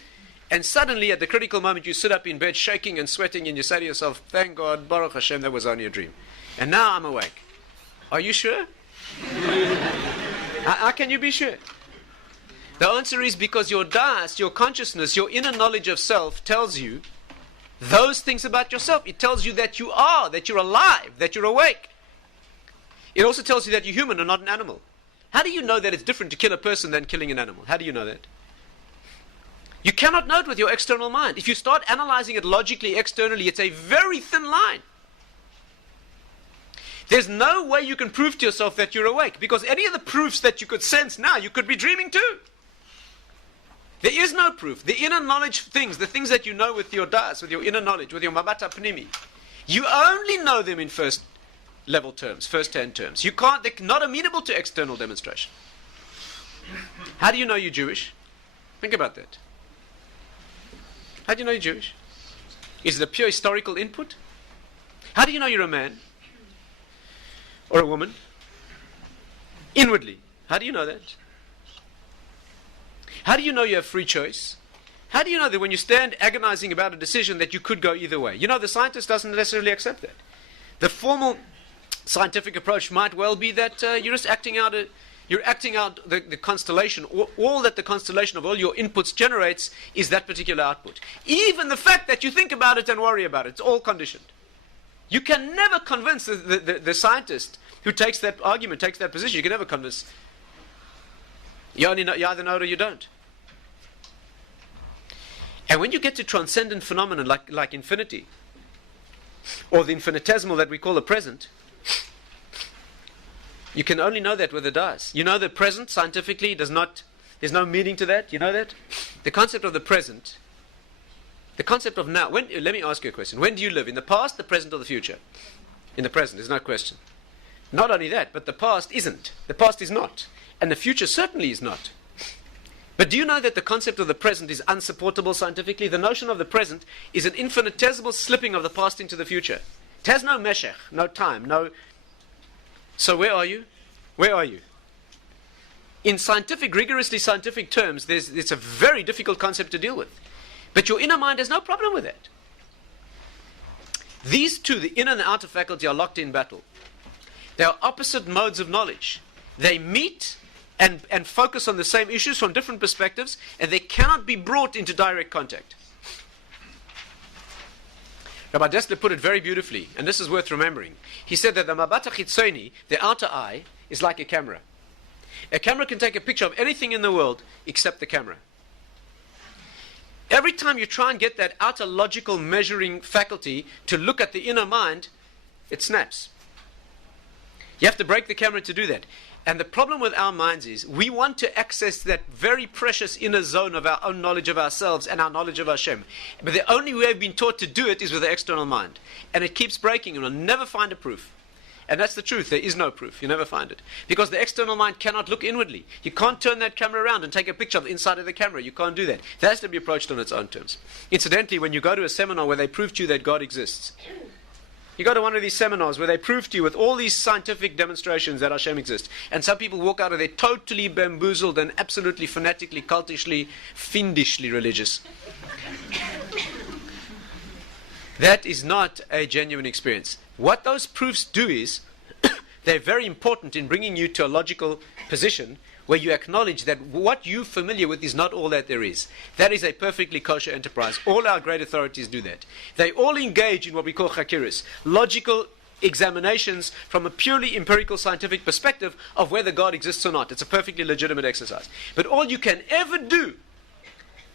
and suddenly at the critical moment you sit up in bed shaking and sweating and you say to yourself, thank God, Baruch Hashem, that was only a dream. And now I'm awake. Are you sure? How can you be sure? The answer is because your das, your consciousness, your inner knowledge of self tells you those things about yourself. It tells you that you are, that you're alive, that you're awake. It also tells you that you're human and not an animal. How do you know that it's different to kill a person than killing an animal? How do you know that? You cannot know it with your external mind. If you start analyzing it logically, externally, it's a very thin line. There's no way you can prove to yourself that you're awake, because any of the proofs that you could sense now, you could be dreaming too. There is no proof. The inner knowledge things, the things that you know with your das, with your inner knowledge, with your mabata pnimi, you only know them in first level terms, first-hand terms. They're not amenable to external demonstration. How do you know you're Jewish? Think about that. How do you know you're Jewish? Is it a pure historical input? How do you know you're a man? Or a woman? Inwardly. How do you know that? How do you know you have free choice? How do you know that when you stand agonizing about a decision that you could go either way? The scientist doesn't necessarily accept that. The formal scientific approach might well be that you're just acting out the constellation. All that the constellation of all your inputs generates is that particular output. Even the fact that you think about it and worry about it, it's all conditioned. You can never convince the scientist who takes that argument, takes that position. You can never convince. You either know it or you don't. And when you get to transcendent phenomena like infinity, or the infinitesimal that we call the present, you can only know that with the das. You know the present scientifically there's no meaning to that. You know that? The concept of the present, the concept of now. Let me ask you a question. When do you live? In the past, the present, or the future? In the present, there's no question. Not only that, but the past isn't. The past is not. And the future certainly is not. But do you know that the concept of the present is unsupportable scientifically? The notion of the present is an infinitesimal slipping of the past into the future. It has no meshech, no time, no... So where are you? Where are you? In rigorously scientific terms, it's a very difficult concept to deal with. But your inner mind has no problem with it. These two, the inner and the outer faculty, are locked in battle. They are opposite modes of knowledge. They meet and focus on the same issues from different perspectives, and they cannot be brought into direct contact. Rabbi Dessler put it very beautifully, and this is worth remembering. He said that the mabata chitzoni, the outer eye, is like a camera. A camera can take a picture of anything in the world except the camera. Every time you try and get that outer logical measuring faculty to look at the inner mind, it snaps. You have to break the camera to do that. And the problem with our minds is we want to access that very precious inner zone of our own knowledge of ourselves and our knowledge of Hashem. But the only way we've been taught to do it is with the external mind. And it keeps breaking and we'll never find a proof. And that's the truth. There is no proof. You never find it. Because the external mind cannot look inwardly. You can't turn that camera around and take a picture of the inside of the camera. You can't do that. That has to be approached on its own terms. Incidentally, when you go to a seminar where they prove to you that God exists, you go to one of these seminars where they prove to you with all these scientific demonstrations that Hashem exists, and some people walk out of there totally bamboozled and absolutely fanatically, cultishly, fiendishly religious. That is not a genuine experience. What those proofs do is, they're very important in bringing you to a logical position where you acknowledge that what you're familiar with is not all that there is. That is a perfectly kosher enterprise. All our great authorities do that. They all engage in what we call chakiris, logical examinations from a purely empirical scientific perspective of whether God exists or not. It's a perfectly legitimate exercise. But all you can ever do,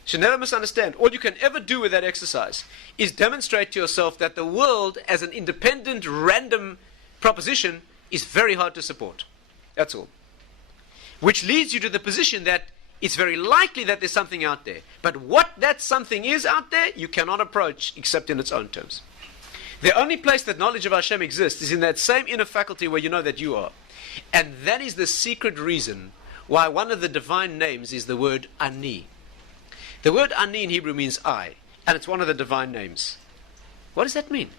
should never misunderstand, all you can ever do with that exercise is demonstrate to yourself that the world as an independent, random proposition is very hard to support. That's all. Which leads you to the position that it's very likely that there's something out there. But what that something is out there, you cannot approach except in its own terms. The only place that knowledge of Hashem exists is in that same inner faculty where you know that you are. And that is the secret reason why one of the divine names is the word Ani. The word Ani in Hebrew means I, and it's one of the divine names. What does that mean?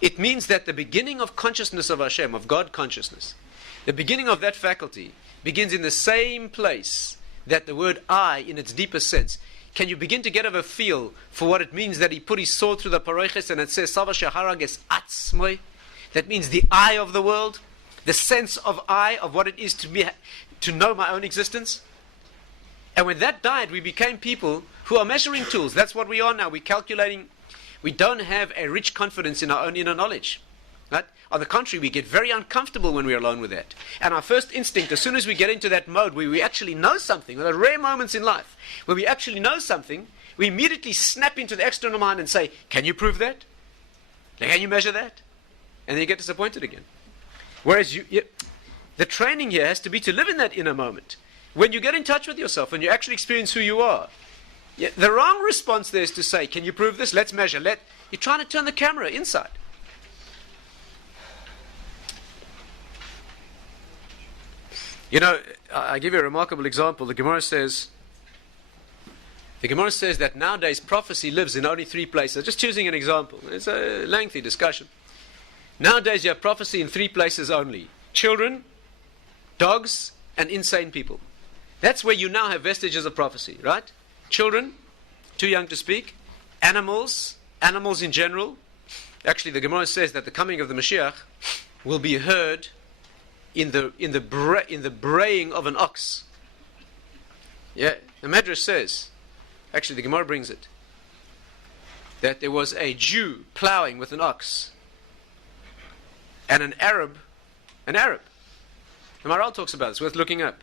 It means that the beginning of consciousness of Hashem, of God consciousness, the beginning of that faculty begins in the same place that the word I, in its deepest sense. Can you begin to get a feel for what it means that he put his sword through the paroches and it says, Sava sheharages atzmoi? That means the I of the world, the sense of I, of what it is to know my own existence. And when that died, we became people who are measuring tools. That's what we are now. We're calculating. We don't have a rich confidence in our own inner knowledge. Right? On the contrary, we get very uncomfortable when we're alone with that. And our first instinct, as soon as we get into that mode where we actually know something, there are rare moments in life where we actually know something, we immediately snap into the external mind and say, can you prove that? Can you measure that? And then you get disappointed again. Whereas the training here has to be to live in that inner moment. When you get in touch with yourself and you actually experience who you are, the wrong response there is to say, can you prove this? Let's measure. You're trying to turn the camera inside. You know, I give you a remarkable example. The Gemara says that nowadays prophecy lives in only 3 places. Just choosing an example. It's a lengthy discussion. Nowadays you have prophecy in 3 places only. Children, dogs, and insane people. That's where you now have vestiges of prophecy, right? Children, too young to speak. Animals in general. Actually, the Gemara says that the coming of the Mashiach will be heard in the braying of an ox. Yeah, the Medrash says, actually the Gemara brings it, that there was a Jew plowing with an ox, and an Arab, the Maharal talks about it, it's worth looking up.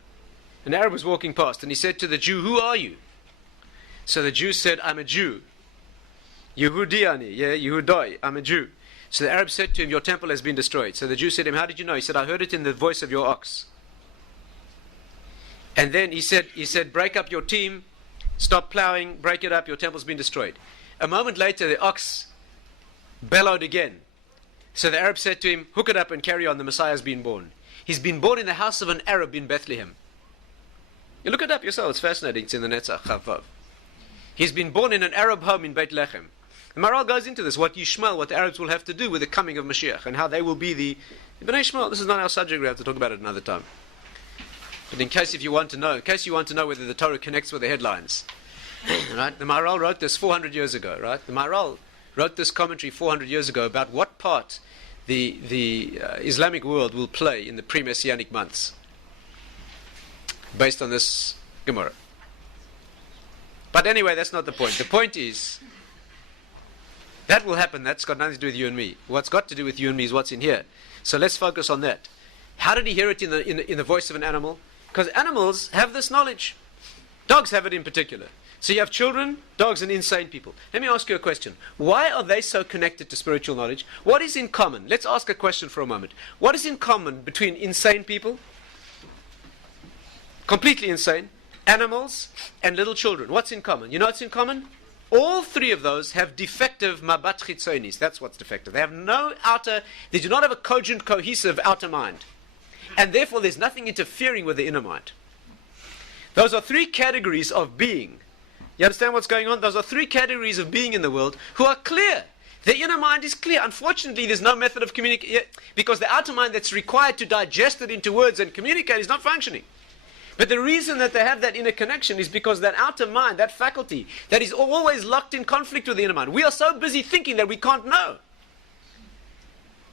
An Arab was walking past, and he said to the Jew, who are you? So the Jew said, I'm a Jew. Yehudiani, yeah, Yehudai, I'm a Jew. So the Arab said to him, your temple has been destroyed. So the Jew said to him, how did you know? He said, I heard it in the voice of your ox. And then he said, break up your team, stop plowing, break it up, your temple's been destroyed. A moment later, the ox bellowed again. So the Arab said to him, hook it up and carry on, the Messiah's been born. He's been born in the house of an Arab in Bethlehem. You look it up yourself, it's fascinating, it's in the Netzach Chavav. He's been born in an Arab home in Beit Lechem. The Maharal goes into this, what the Arabs will have to do with the coming of Mashiach, and how they will be the Bnei Yishmael. This is not our subject, we have to talk about it another time. But in case you want to know whether the Torah connects with the headlines, right? The Maharal wrote this 400 years ago, right? The Maharal wrote this commentary 400 years ago about what part the Islamic world will play in the pre-Messianic months, based on this Gemara. But anyway, that's not the point. The point is, that will happen. That's got nothing to do with you and me. What's got to do with you and me is what's in here. So let's focus on that. How did he hear it in the voice of an animal? Because animals have this knowledge. Dogs have it in particular. So you have children, dogs, and insane people. Let me ask you a question. Why are they so connected to spiritual knowledge? What is in common? Let's ask a question for a moment. What is in common between insane people, completely insane, animals, and little children? What's in common? You know what's in common? All three of those have defective mabat chitzonis. That's what's defective. They have no outer, they do not have a cogent, cohesive outer mind. And therefore there's nothing interfering with the inner mind. Those are three categories of being. You understand what's going on? Those are three categories of being in the world who are clear. The inner mind is clear. Unfortunately, there's no method of communication, because the outer mind that's required to digest it into words and communicate is not functioning. But the reason that they have that inner connection is because that outer mind, that faculty, that is always locked in conflict with the inner mind. We are so busy thinking that we can't know.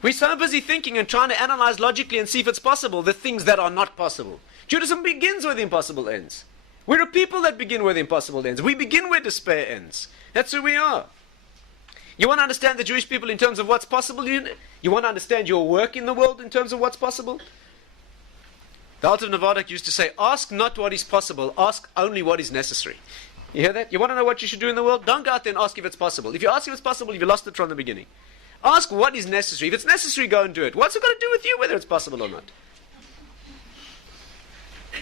We're so busy thinking and trying to analyze logically and see if it's possible the things that are not possible. Judaism begins where the impossible ends. We're a people that begin where the impossible ends. We begin where despair ends. That's who we are. You want to understand the Jewish people in terms of what's possible? You want to understand your work in the world in terms of what's possible? The Alter of Nevada used to say, ask not what is possible, ask only what is necessary. You hear that? You want to know what you should do in the world? Don't go out there and ask if it's possible. If you ask if it's possible, you've lost it from the beginning. Ask what is necessary. If it's necessary, go and do it. What's it got to do with you, whether it's possible or not?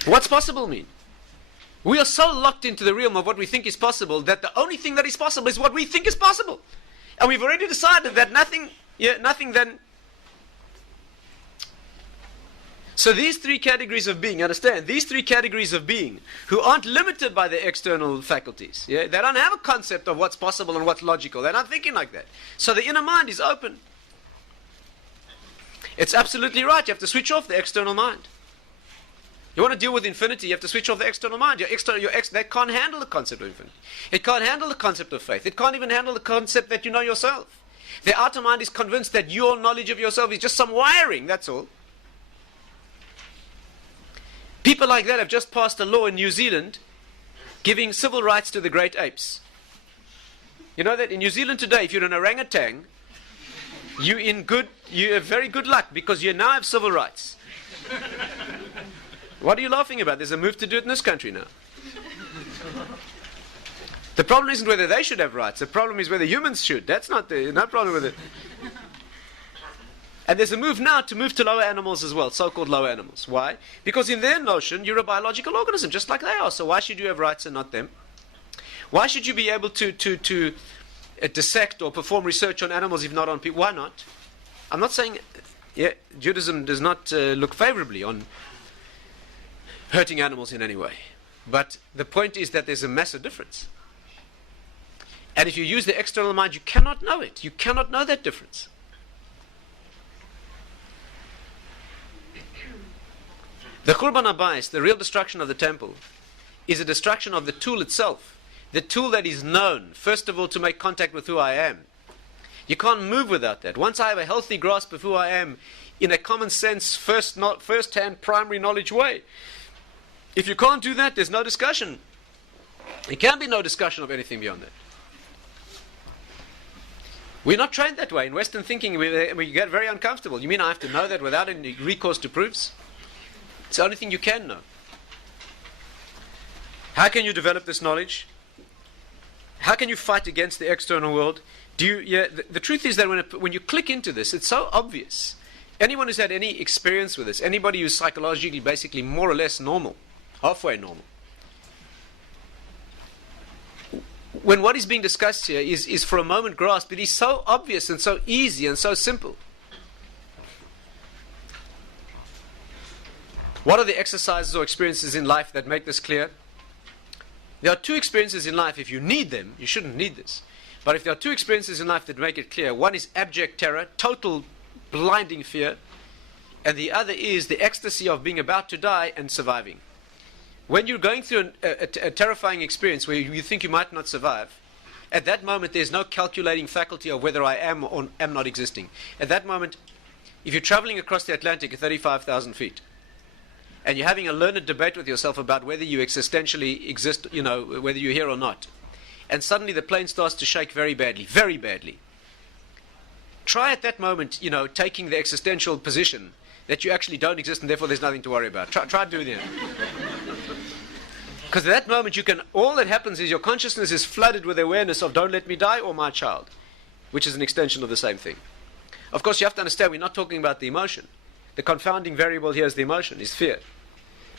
What's possible mean? We are so locked into the realm of what we think is possible that the only thing that is possible is what we think is possible. And we've already decided that nothing then. So these three categories of being, understand, these three categories of being who aren't limited by their external faculties. They don't have a concept of what's possible and what's logical. They're not thinking like that. So the inner mind is open. It's absolutely right. You have to switch off the external mind. You want to deal with infinity, you have to switch off the external mind. That can't handle the concept of infinity. It can't handle the concept of faith. It can't even handle the concept that you know yourself. The outer mind is convinced that your knowledge of yourself is just some wiring, that's all. People like that have just passed a law in New Zealand giving civil rights to the great apes. You know that in New Zealand today, if you're an orangutan, you have very good luck because you now have civil rights. What are you laughing about? There's a move to do it in this country now. The problem isn't whether they should have rights. The problem is whether humans should. That's no problem with it. And there's a move now to move to lower animals as well, so-called lower animals. Why? Because in their notion, you're a biological organism, just like they are. So why should you have rights and not them? Why should you be able to dissect or perform research on animals if not on people? Why not? I'm not saying Judaism does not look favorably on hurting animals in any way. But the point is that there's a massive difference. And if you use the external mind, you cannot know it. You cannot know that difference. The Churban Habayis, the real destruction of the temple, is a destruction of the tool itself. The tool that is known, first of all, to make contact with who I am. You can't move without that. Once I have a healthy grasp of who I am, in a common sense, first-hand, primary knowledge way, if you can't do that, there's no discussion. There can be no discussion of anything beyond that. We're not trained that way. In Western thinking, we get very uncomfortable. You mean I have to know that without any recourse to proofs? It's the only thing you can know. How can you develop this knowledge? How can you fight against the external world? The truth is that when you click into this, it's so obvious. Anyone who's had any experience with this, anybody who's psychologically basically more or less normal, halfway normal, when what is being discussed here is for a moment grasped, it is so obvious and so easy and so simple. What are the exercises or experiences in life that make this clear? There are two experiences in life. If you need them, you shouldn't need this. But if there are two experiences in life that make it clear, one is abject terror, total blinding fear, and the other is the ecstasy of being about to die and surviving. When you're going through a terrifying experience where you think you might not survive, at that moment there's no calculating faculty of whether I am or am not existing. At that moment, if you're traveling across the Atlantic at 35,000 feet, and you're having a learned debate with yourself about whether you existentially exist, whether you're here or not, and suddenly the plane starts to shake very badly, very badly. Try at that moment, taking the existential position that you actually don't exist and therefore there's nothing to worry about. Try doing that. Because at that moment all that happens is your consciousness is flooded with awareness of don't let me die or my child, which is an extension of the same thing. Of course, you have to understand we're not talking about the emotion. The confounding variable here is the emotion, is fear.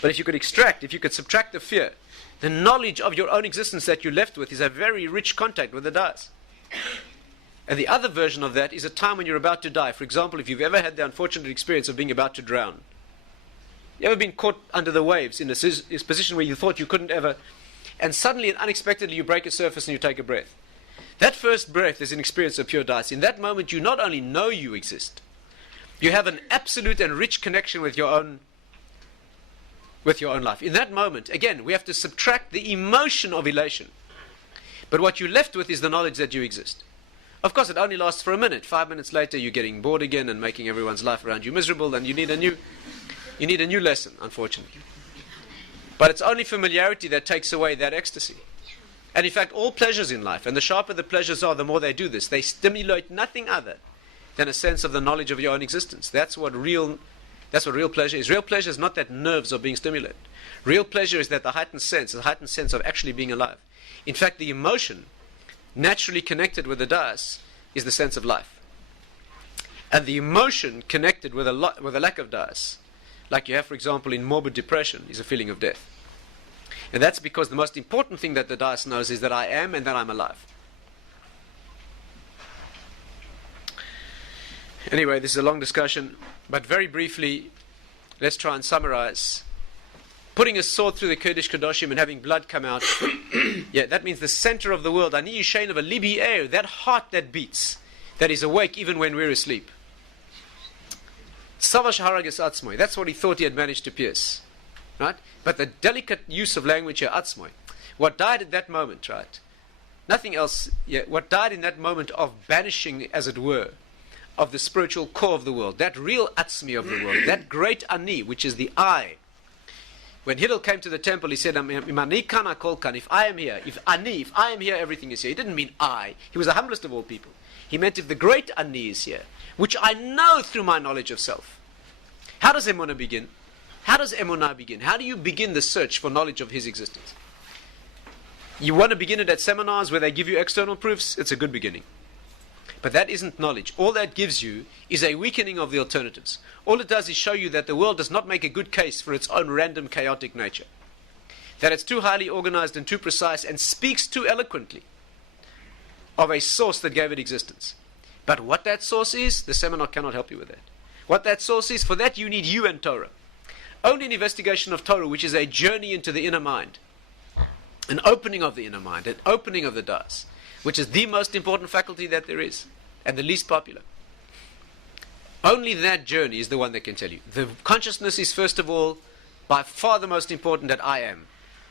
But if you could subtract the fear, The knowledge of your own existence that you're left with is a very rich contact with the das. And the other version of that is a time when you're about to die. For example, if you've ever had the unfortunate experience of being about to drown. You ever been caught under the waves in a position where you thought you couldn't ever, and suddenly and unexpectedly you break a surface and you take a breath. That first breath is an experience of pure das. In that moment you not only know you exist, you have an absolute and rich connection with your own life. In that moment, again, we have to subtract the emotion of elation. But what you're left with is the knowledge that you exist. Of course, it only lasts for a minute. 5 minutes later, you're getting bored again and making everyone's life around you miserable, and you need a new lesson, unfortunately. But it's only familiarity that takes away that ecstasy. And in fact, all pleasures in life, and the sharper the pleasures are, the more they do this. They stimulate nothing other than a sense of the knowledge of your own existence. That's what real pleasure is. Real pleasure is not that nerves are being stimulated. Real pleasure is that the heightened sense of actually being alive. In fact, the emotion naturally connected with the das is the sense of life. And the emotion connected with a lack of das, like you have, for example, in morbid depression, is a feeling of death. And that's because the most important thing that the das knows is that I am and that I'm alive. Anyway, this is a long discussion, but very briefly, let's try and summarize. Putting a sword through the Kodesh Kadoshim and having blood come out, yeah, that means the center of the world. Ani Yishain of a libi air, that heart that beats, that is awake even when we're asleep. Savash haragas atzmoy, that's what he thought he had managed to pierce. Right? But the delicate use of language here, atzmoy, what died at that moment, right? Nothing else, yeah, what died in that moment of banishing, as it were, of the spiritual core of the world, that real atzmi of the world, that great ani, which is the I. When Hillel came to the temple, he said, if I am here, if I am here, everything is here. He didn't mean I. He was the humblest of all people. He meant if the great ani is here, which I know through my knowledge of self. How does emunah begin? How does emunah begin? How do you begin the search for knowledge of his existence? You want to begin it at seminars where they give you external proofs? It's a good beginning. But that isn't knowledge. All that gives you is a weakening of the alternatives. All it does is show you that the world does not make a good case for its own random, chaotic nature. That it's too highly organized and too precise and speaks too eloquently of a source that gave it existence. But what that source is, the seminar cannot help you with that. What that source is, for that you need you and Torah. Only an investigation of Torah, which is a journey into the inner mind, an opening of the inner mind, an opening of the das, which is the most important faculty that there is, and the least popular. Only that journey is the one that can tell you. The consciousness is, first of all, by far the most important, that I am.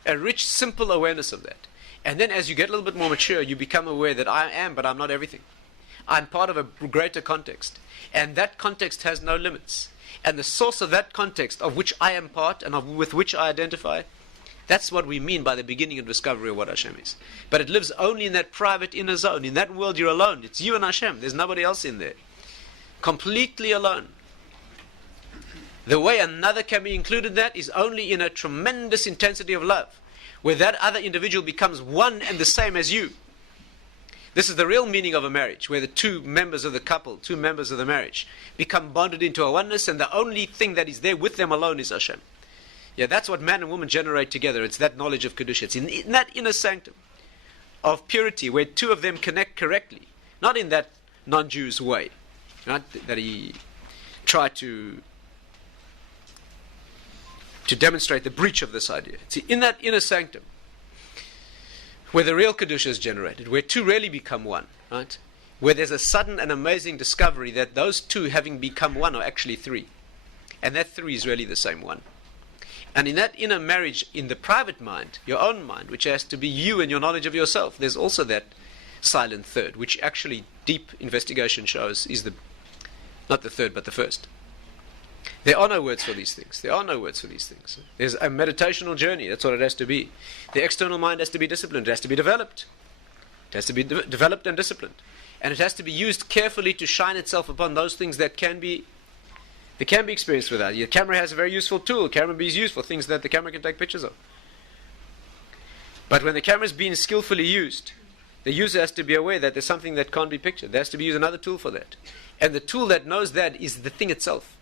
A rich, simple awareness of that. And then as you get a little bit more mature, you become aware that I am, but I'm not everything. I'm part of a greater context. And that context has no limits. And the source of that context, of which I am part, and with which I identify, that's what we mean by the beginning and discovery of what Hashem is. But it lives only in that private inner zone. In that world, you're alone. It's you and Hashem. There's nobody else in there. Completely alone. The way another can be included in that is only in a tremendous intensity of love, where that other individual becomes one and the same as you. This is the real meaning of a marriage, where the two members of the couple, two members of the marriage, become bonded into a oneness, and the only thing that is there with them alone is Hashem. Yeah, that's what man and woman generate together. It's that knowledge of Kedusha. It's in that inner sanctum of purity, where two of them connect correctly, not in that non-Jew's way, right? That he tried to demonstrate the breach of this idea. It's in that inner sanctum where the real Kedusha is generated, where two really become one, right? Where there's a sudden and amazing discovery that those two, having become one, are actually three. And that three is really the same one. And in that inner marriage, in the private mind, your own mind, which has to be you and your knowledge of yourself, there's also that silent third, which actually deep investigation shows is not the third, but the first. There are no words for these things. There are no words for these things. There's a meditational journey. That's what it has to be. The external mind has to be disciplined. It has to be developed. It has to be developed and disciplined. And it has to be used carefully to shine itself upon those things that can be experienced without. Your camera has a very useful tool. Camera is used for things that the camera can take pictures of. But when the camera is being skillfully used, the user has to be aware that there's something that can't be pictured. There has to be used another tool for that. And the tool that knows that is the thing itself.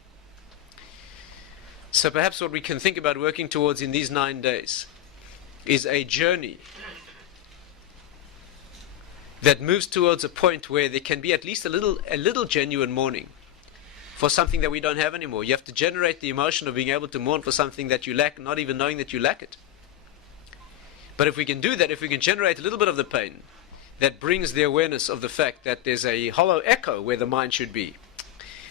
So perhaps what we can think about working towards in these 9 days is a journey that moves towards a point where there can be at least a little genuine mourning for something that we don't have anymore. You have to generate the emotion of being able to mourn for something that you lack, not even knowing that you lack it. But if we can do that, if we can generate a little bit of the pain that brings the awareness of the fact that there's a hollow echo where the mind should be.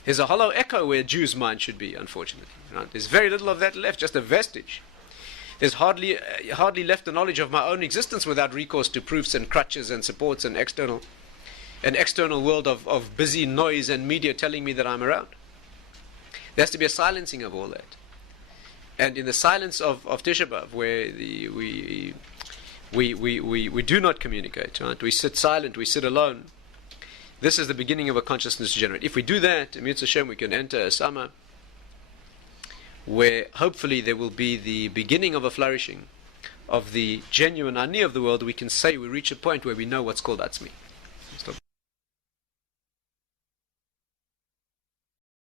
There's a hollow echo where a Jew's mind should be, unfortunately. Right? There's very little of that left, just a vestige. There's hardly left the knowledge of my own existence without recourse to proofs and crutches and supports and an external world of busy noise and media telling me that I'm around. There has to be a silencing of all that. And in the silence of Tisha B'Av, where we do not communicate, right? We sit silent, we sit alone. This is the beginning of a consciousness to generate. If we do that, Mitzvah Hashem, we can enter a summer where hopefully there will be the beginning of a flourishing of the genuine Ani of the world. We can say we reach a point where we know what's called Atzmi.